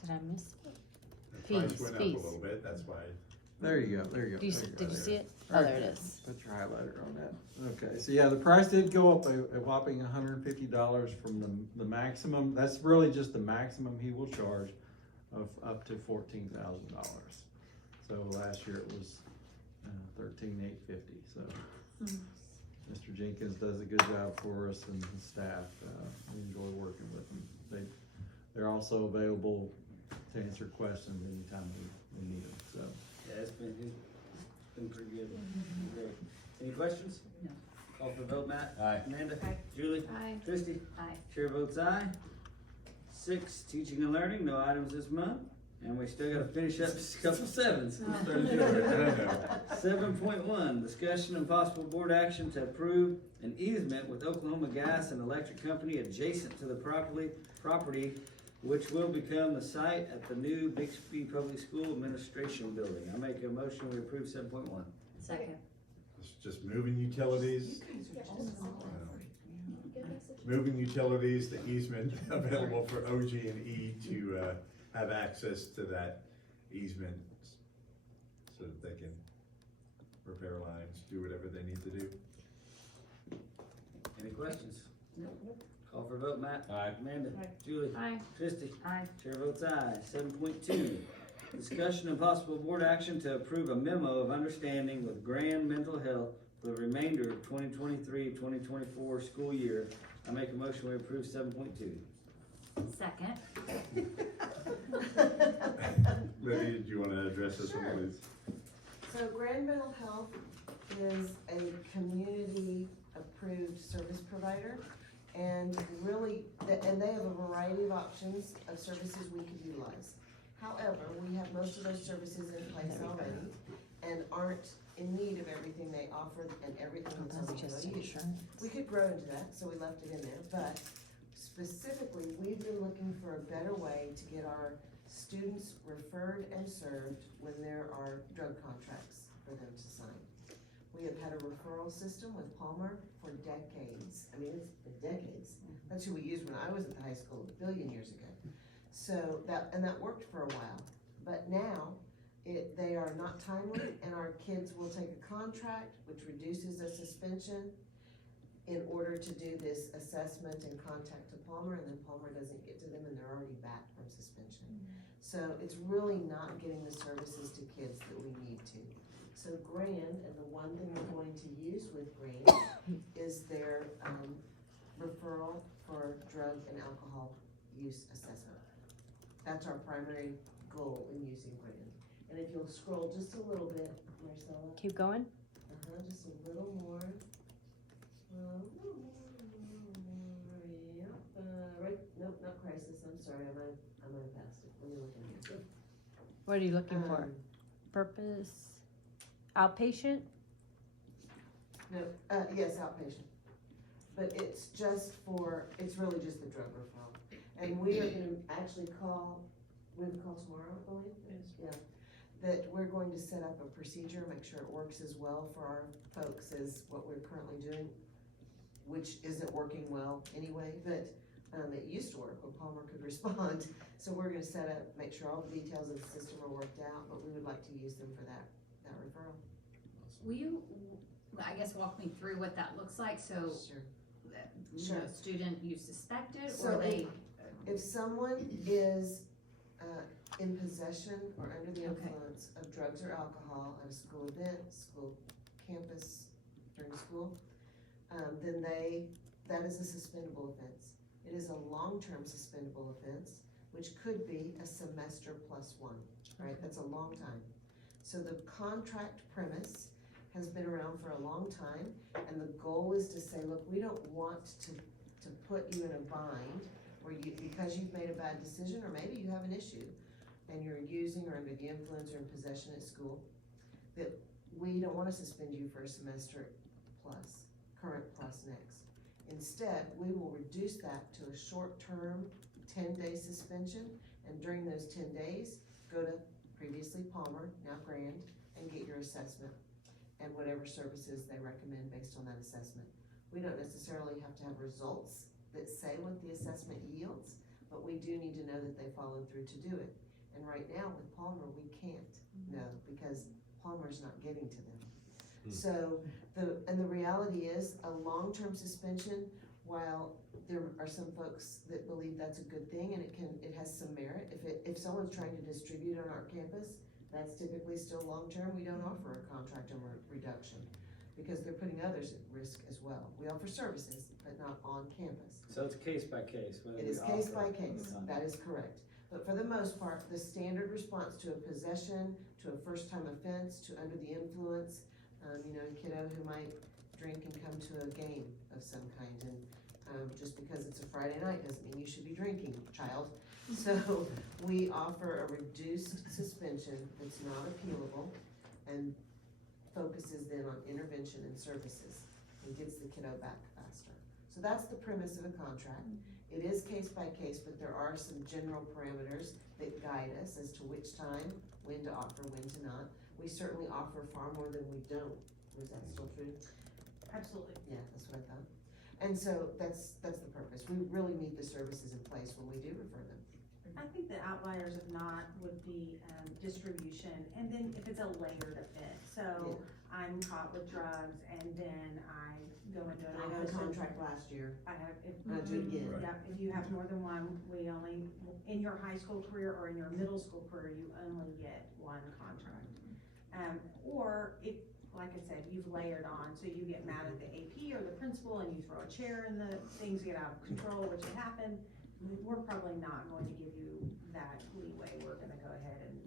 Did I miss it? The price Fees, went up a fees. little bit, that's why. There you go, there you go. Do you, there you go, did you there see you it? go. Oh, there it is. Put your highlighter on that. Okay, so yeah, the price did go up a whopping $150 from the maximum. That's really just the maximum he will charge of up to $14,000. So last year it was $13,850. So Mr. Jenkins does a good job for us and his staff. We enjoy working with them. They're also available to answer questions anytime we need them. So. Yeah, it's been pretty good. Great. Any questions? No. Call for vote. Matt? Aye. Amanda? Aye. Julie? Aye. Christie? Aye. Chair votes aye. 6, teaching and learning, no items this month. And we still gotta finish up just a couple sevens. 7.1, discussion and possible board action to approve an easement with Oklahoma Gas and Electric Company adjacent to the property which will become the site at the new Bixby Public School Administration Building. I make a motion we approve 7.1. Second. It's just moving utilities. Good message. Moving utilities, the easement available for OG&E to have access to that easement so that they can repair lines, do whatever they need to do. Any questions? Call for a vote, Matt. Aye. Amanda. Aye. Julie. Aye. Christie. Aye. Chair votes aye. 7.2, discussion and possible board action to approve a memo of understanding with Grand Mental Health for the remainder of 2023-2024 school year. I make a motion we approve 7.2. Second. Lydia, do you wanna address this one, Sure. please? So Grand Mental Health is a community-approved service provider, and really, and they have a variety of options of services we could utilize. However, we have most of those services in place already, and aren't in need of everything they offer and everything that's already used. We could grow into that, so we left it in there, but specifically, we've been looking for a better way to get our students referred and served when there are drug contracts for them to sign. We have had a referral system with Palmer for decades. I mean, it's been decades. That's who we used when I was at the high school a billion years ago. So that worked for a while. But now, they are not timely, and our kids will take a contract, which reduces a suspension, in order to do this assessment and contact to Palmer, and then Palmer doesn't get to them and they're already back from suspension. So it's really not getting the services to kids that we need to. So Grand, and the one thing we're going to use with Grand is their referral for drug and alcohol use assessment. That's our primary goal in using Grand. And if you'll scroll just a little bit, Marcella. Keep going. Just a little more. Right, nope, not crisis, I'm sorry, I might have passed it, let me look in here. What are you looking for? Purpose? Outpatient? No, yes, outpatient, but it's just for, it's really just the drug referral. And we are gonna actually call, we have a call tomorrow, I believe? Yeah, that we're going to set up a procedure, make sure it works as well for our folks as what we're currently doing, which isn't working well anyway, but it used to work when Palmer could respond. So we're gonna set up, make sure all the details of the system are worked out, but we would like to use them for that referral. Will you, I guess, walk me through what that looks like, so, Sure. you know, student you suspected, So or they? If someone is, in possession or under the influence of drugs or alcohol at a school event, school campus, during school, then that is a suspendable offense. It is a long-term suspendable offense, which could be a semester plus one, right? That's a long time. So the contract premise has been around for a long time, and the goal is to say, look, we don't want to put you in a bind where because you've made a bad decision, or maybe you have an issue, and you're using or under the influence or in possession at school, that we don't wanna suspend you for a semester plus, current plus next. Instead, we will reduce that to a short-term 10-day suspension, and during those 10 days, go to previously Palmer, now Grand, and get your assessment and whatever services they recommend based on that assessment. We don't necessarily have to have results that say what the assessment yields, but we do need to know that they followed through to do it. And right now with Palmer, we can't know because Palmer's not getting to them. So the reality is a long-term suspension, while there are some folks that believe that's a good thing and it has some merit. If someone's trying to distribute on our campus, that's typically still long-term. We don't offer a contract or reduction because they're putting others at risk as well. We offer services, but not on campus. So it's case by case. It is case by case, that is correct. But for the most part, the standard response to a possession, to a first-time offense, to under the influence, you know, a kiddo who might drink and come to a game of some kind, and just because it's a Friday night doesn't mean you should be drinking, child. So we offer a reduced suspension that's not appealable and focuses then on intervention and services and gets the kiddo back faster. So that's the premise of a contract. It is case by case, but there are some general parameters that guide us as to which time, when to offer, when to not. We certainly offer far more than we don't. Was that still true? Absolutely. Yeah, that's what I thought. And so that's the purpose. We really meet the services in place when we do refer them. I think the outliers of not would be, distribution, and then if it's a layered offense, so I'm caught with drugs, and then I go into an I got a office. contract last year. I have, if. I do it again. Yeah, if you have more than one, we only, in your high school career or in your middle school career, you only get one contract. Or if, like I said, you've layered on, so you get mad at the AP or the principal and you throw a chair and the things get out of control, which had happened, we're probably not going to give you that leeway. We're gonna go ahead and,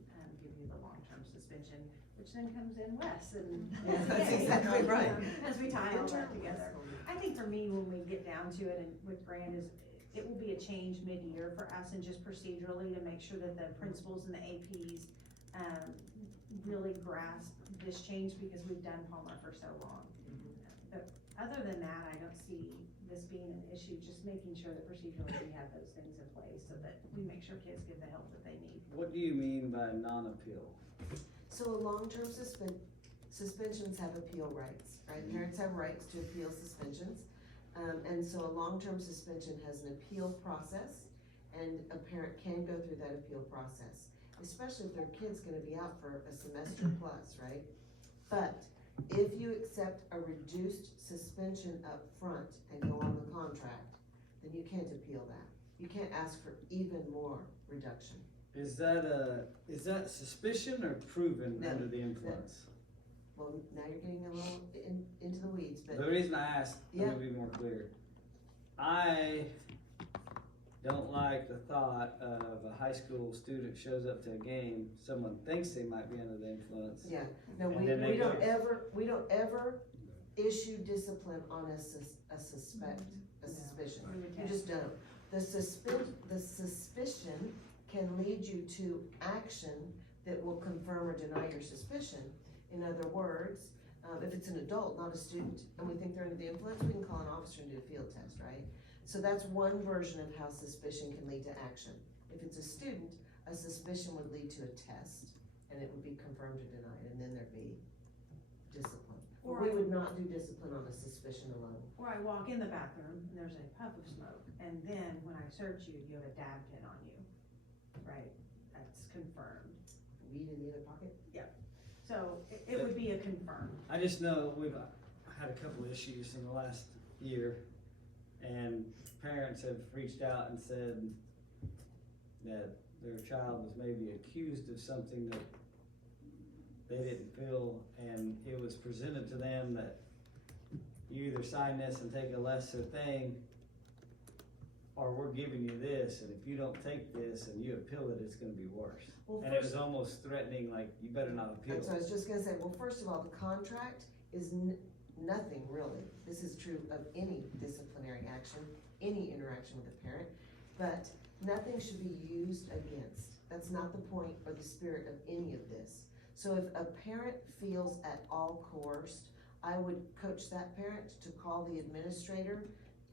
give you the long-term suspension, which then comes in less and. Yeah, that's exactly right. As we tie all that together. I think for me, when we get down to it and with Grant is, it will be a change mid-year for us and just procedurally to make sure that the principals and the APs, really grasp this change because we've done Palmer for so long. But other than that, I don't see this being an issue, just making sure that procedurally we have those things in place so that we make sure kids get the help that they need. What do you mean by non-appeal? So long-term suspensions have appeal rights, right? Parents have rights to appeal suspensions. And so a long-term suspension has an appeal process, and a parent can go through that appeal process, especially if their kid's gonna be out for a semester plus, right? But if you accept a reduced suspension up front and go on the contract, then you can't appeal that. You can't ask for even more reduction. Is that suspicion or proven No, under the influence? Well, now you're getting a little into the weeds, but. The reason I asked, let me be more clear. I don't like the thought of a high school student shows up to a game, someone thinks they might be under the influence. Yeah, no, and we then they don't go. we don't ever issue discipline on a suspicion. You just don't. The suspicion can lead you to action that will confirm or deny your suspicion. In other words, if it's an adult, not a student, and we think they're under the influence, we can call an officer and do a field test, right? So that's one version of how suspicion can lead to action. If it's a student, a suspicion would lead to a test, and it would be confirmed or denied, and then there'd be discipline. Or we would not do discipline on a suspicion alone. Or I walk in the bathroom and there's a puff of smoke, and then when I search you, you have a dab pin on you, right? That's confirmed. Weed in the other pocket? Yep. So it would be a confirmed. I just know we've had a couple of issues in the last year, and parents have reached out and said that their child was maybe accused of something that they didn't feel, and it was presented to them that you either sign this and take a lesser thing, or we're giving you this, and if you don't take this and you appeal it, it's gonna be worse. Well, and it was almost threatening, like, you better not appeal. That's what I was just gonna say. Well, first of all, the contract is nothing really. This is true of any disciplinary action, any interaction with a parent, but nothing should be used against. That's not the point or the spirit of any of this. So if a parent feels at all coerced, I would coach that parent to call the administrator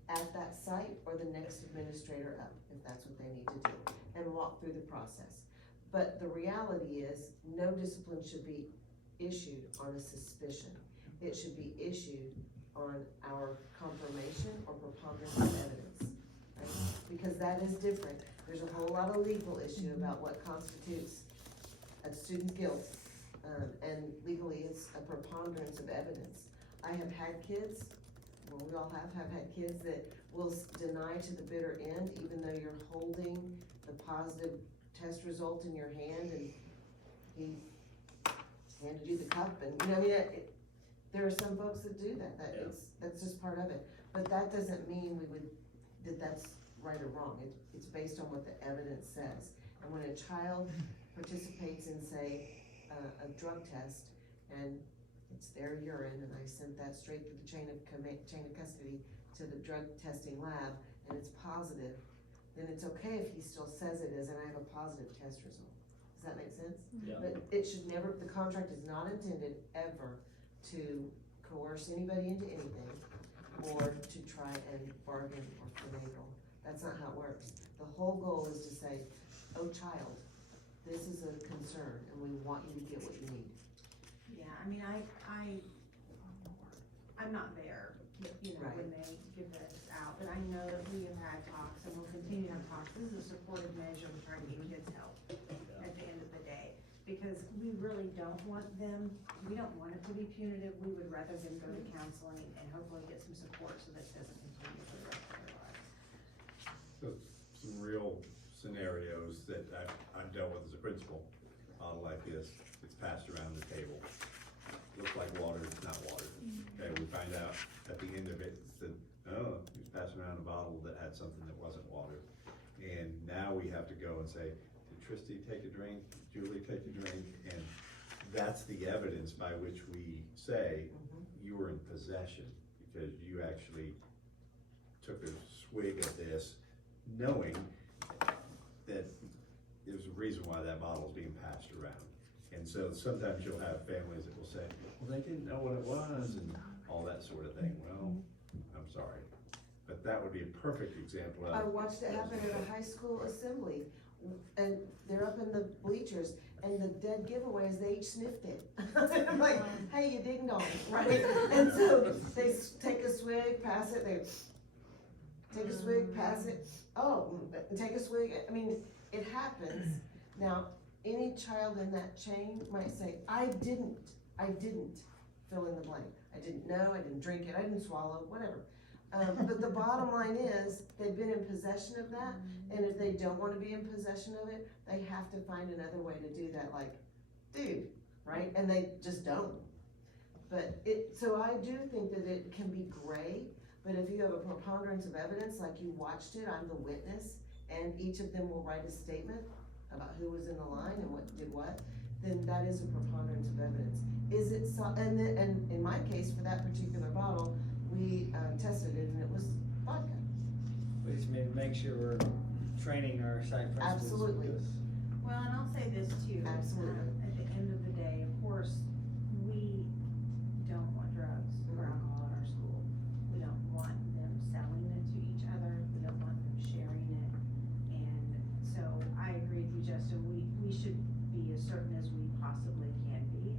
at that site or the next administrator up, if that's what they need to do, and walk through the process. But the reality is, no discipline should be issued on a suspicion. It should be issued on our confirmation or preponderance of evidence, right? Because that is different. There's a whole lot of legal issue about what constitutes a student's guilt, and legally it's a preponderance of evidence. I have had kids, well, we all have had kids that will deny to the bitter end, even though you're holding the positive test result in your hand, and he handed you the cup, and you know, I mean, there are some folks that do that. That's just part of it. But that doesn't mean that's right or wrong. It's based on what the evidence says. And when a child participates in, say, a drug test, and it's their urine, and I sent that straight through the chain of custody to the drug testing lab, and it's positive, then it's okay if he still says it is, and I have a positive test result. Does that make sense? Yeah. But it should never, the contract is not intended ever to coerce anybody into anything, or to try and bargain or finagle. That's not how it works. The whole goal is to say, oh child, this is a concern, and we want you to get what you need. Yeah, I mean, I'm not there, you know, Right. when they give this out, but I know that we have had talks and we'll continue to have talks this is a supportive measure to try to get kids help at the end of the day. Because we really don't want them, we don't want it to be punitive, we would rather them go to counseling and hopefully get some support so this doesn't continue for the rest of their lives. So some real scenarios that I've dealt with as a principal, like this, it's passed around the table. Looks like water, it's not water. Okay, we find out at the end of it, that, oh, he was passing around a bottle that had something that wasn't water. And now we have to go and say, did Tristy take a drink? Julie take a drink? And that's the evidence by which we say you were in possession, because you actually took a swig of this knowing that there's a reason why that bottle's being passed around. And so sometimes you'll have families that will say, well, they didn't know what it was and all that sort of thing. Well, I'm sorry, but that would be a perfect example of. I watched it happen at a high school assembly, and they're up in the bleachers, and the dead giveaway is they each sniffed it. I'm like, hey, you ding dong, right? And so they take a swig, pass it, they take a swig, pass it, oh, take a swig. I mean, it happens. Now, any child in that chain might say, I didn't fill in the blank. I didn't know, I didn't drink it, I didn't swallow, whatever. But the bottom line is, they've been in possession of that, and if they don't wanna be in possession of it, they have to find another way to do that, like, dude, right? And they just don't. But so I do think that it can be gray, but if you have a preponderance of evidence, like you watched it, I'm the witness, and each of them will write a statement about who was in the line and what did what, then that is a preponderance of evidence. Is it so, and in my case, for that particular bottle, we tested it and it was vodka. We just need to make sure we're training our site principals. Absolutely. Well, and I'll say this too. Absolutely. At the end of the day, of course, we don't want drugs or alcohol in our school. We don't want them selling it to each other. We don't want them sharing it. And so I agree with you, Justin. We should be as certain as we possibly can be.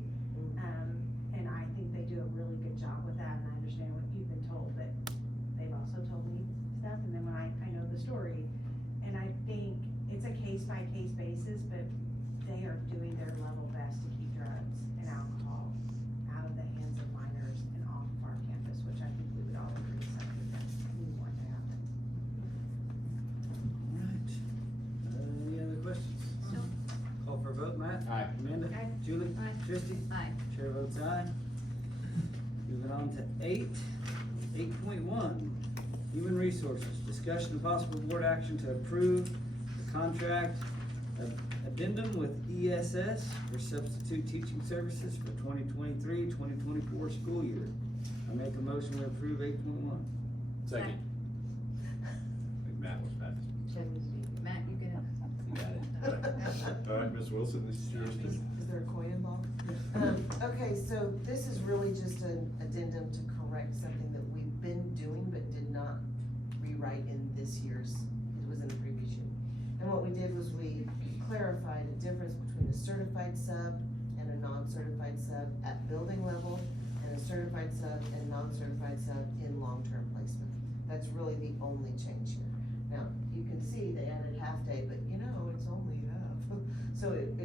And I think they do a really good job with that, and I understand what you've been told, but they've also told me stuff, and then when I know the story, and I think it's a case-by-case basis, but they are doing their level best to keep drugs and alcohol out of the hands of minors and off of our campus, which I think we would all agree is something that we want to happen. Alright, any other questions? No. Call for a vote, Matt? Aye. Amanda? Aye. Julie? Aye. Tristy? Aye. Chair votes aye. Moving on to 8.1, Human Resources, discussion and possible board action to approve the contract addendum with ESS for substitute teaching services for 2023-2024 school year. I make a motion to approve 8.1. Second. I think Matt was fast. Matt, you can. You got it. All right, Ms. Wilson, this is yours. Is there a coin involved? Okay, so this is really just an addendum to correct something that we've been doing but did not rewrite in this year's, it was in the previous year. And what we did was we clarified a difference between a certified sub and a non-certified sub at building level, and a certified sub and non-certified sub in long-term placement. That's really the only change here. Now, you can see they added half day, but you know, it's only half. So it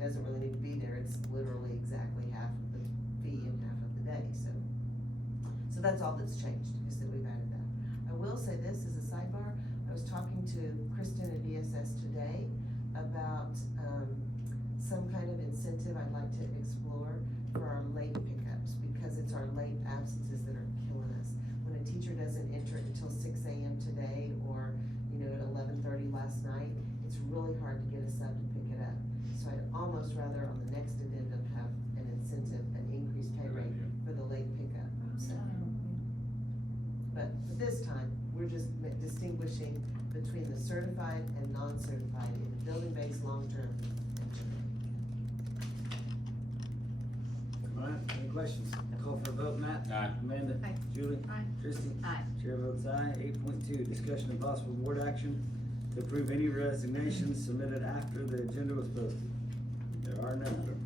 doesn't really need to be there. It's literally exactly half of the fee and half of the day, so that's all that's changed, is that we've added that. I will say this as a sidebar, I was talking to Kristen at ESS today about, some kind of incentive I'd like to explore for our late pickups, because it's our late absences that are killing us. When a teacher doesn't enter until 6 a.m. today, or, you know, at 11:30 last night, it's really hard to get a sub to pick it up. So I'd almost rather on the next addendum have an incentive, an increased pay rate for the late pickup. So, but this time, we're just distinguishing between the certified and non-certified in the building-based long-term. Alright, any questions? Call for a vote, Matt? Aye. Amanda? Aye. Julie? Aye. Tristy? Aye. Chair votes aye. 8.2, discussion and possible board action to approve any resignations submitted after the agenda was posted. There are none.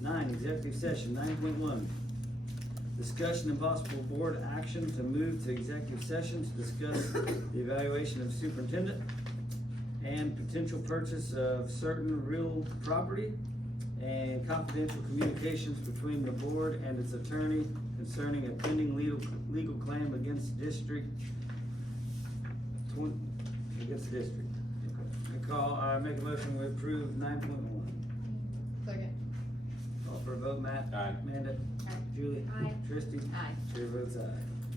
9, executive session. 9.1, discussion and possible board action to move to executive session to discuss the evaluation of superintendent, and potential purchase of certain real property and confidential communications between the board and its attorney concerning a pending legal claim against district. Against the district. I make a motion we approve 9.1. Second. Call for a vote, Matt. Aye. Amanda. Aye. Julie. Aye. Christie. Aye. Chair votes aye.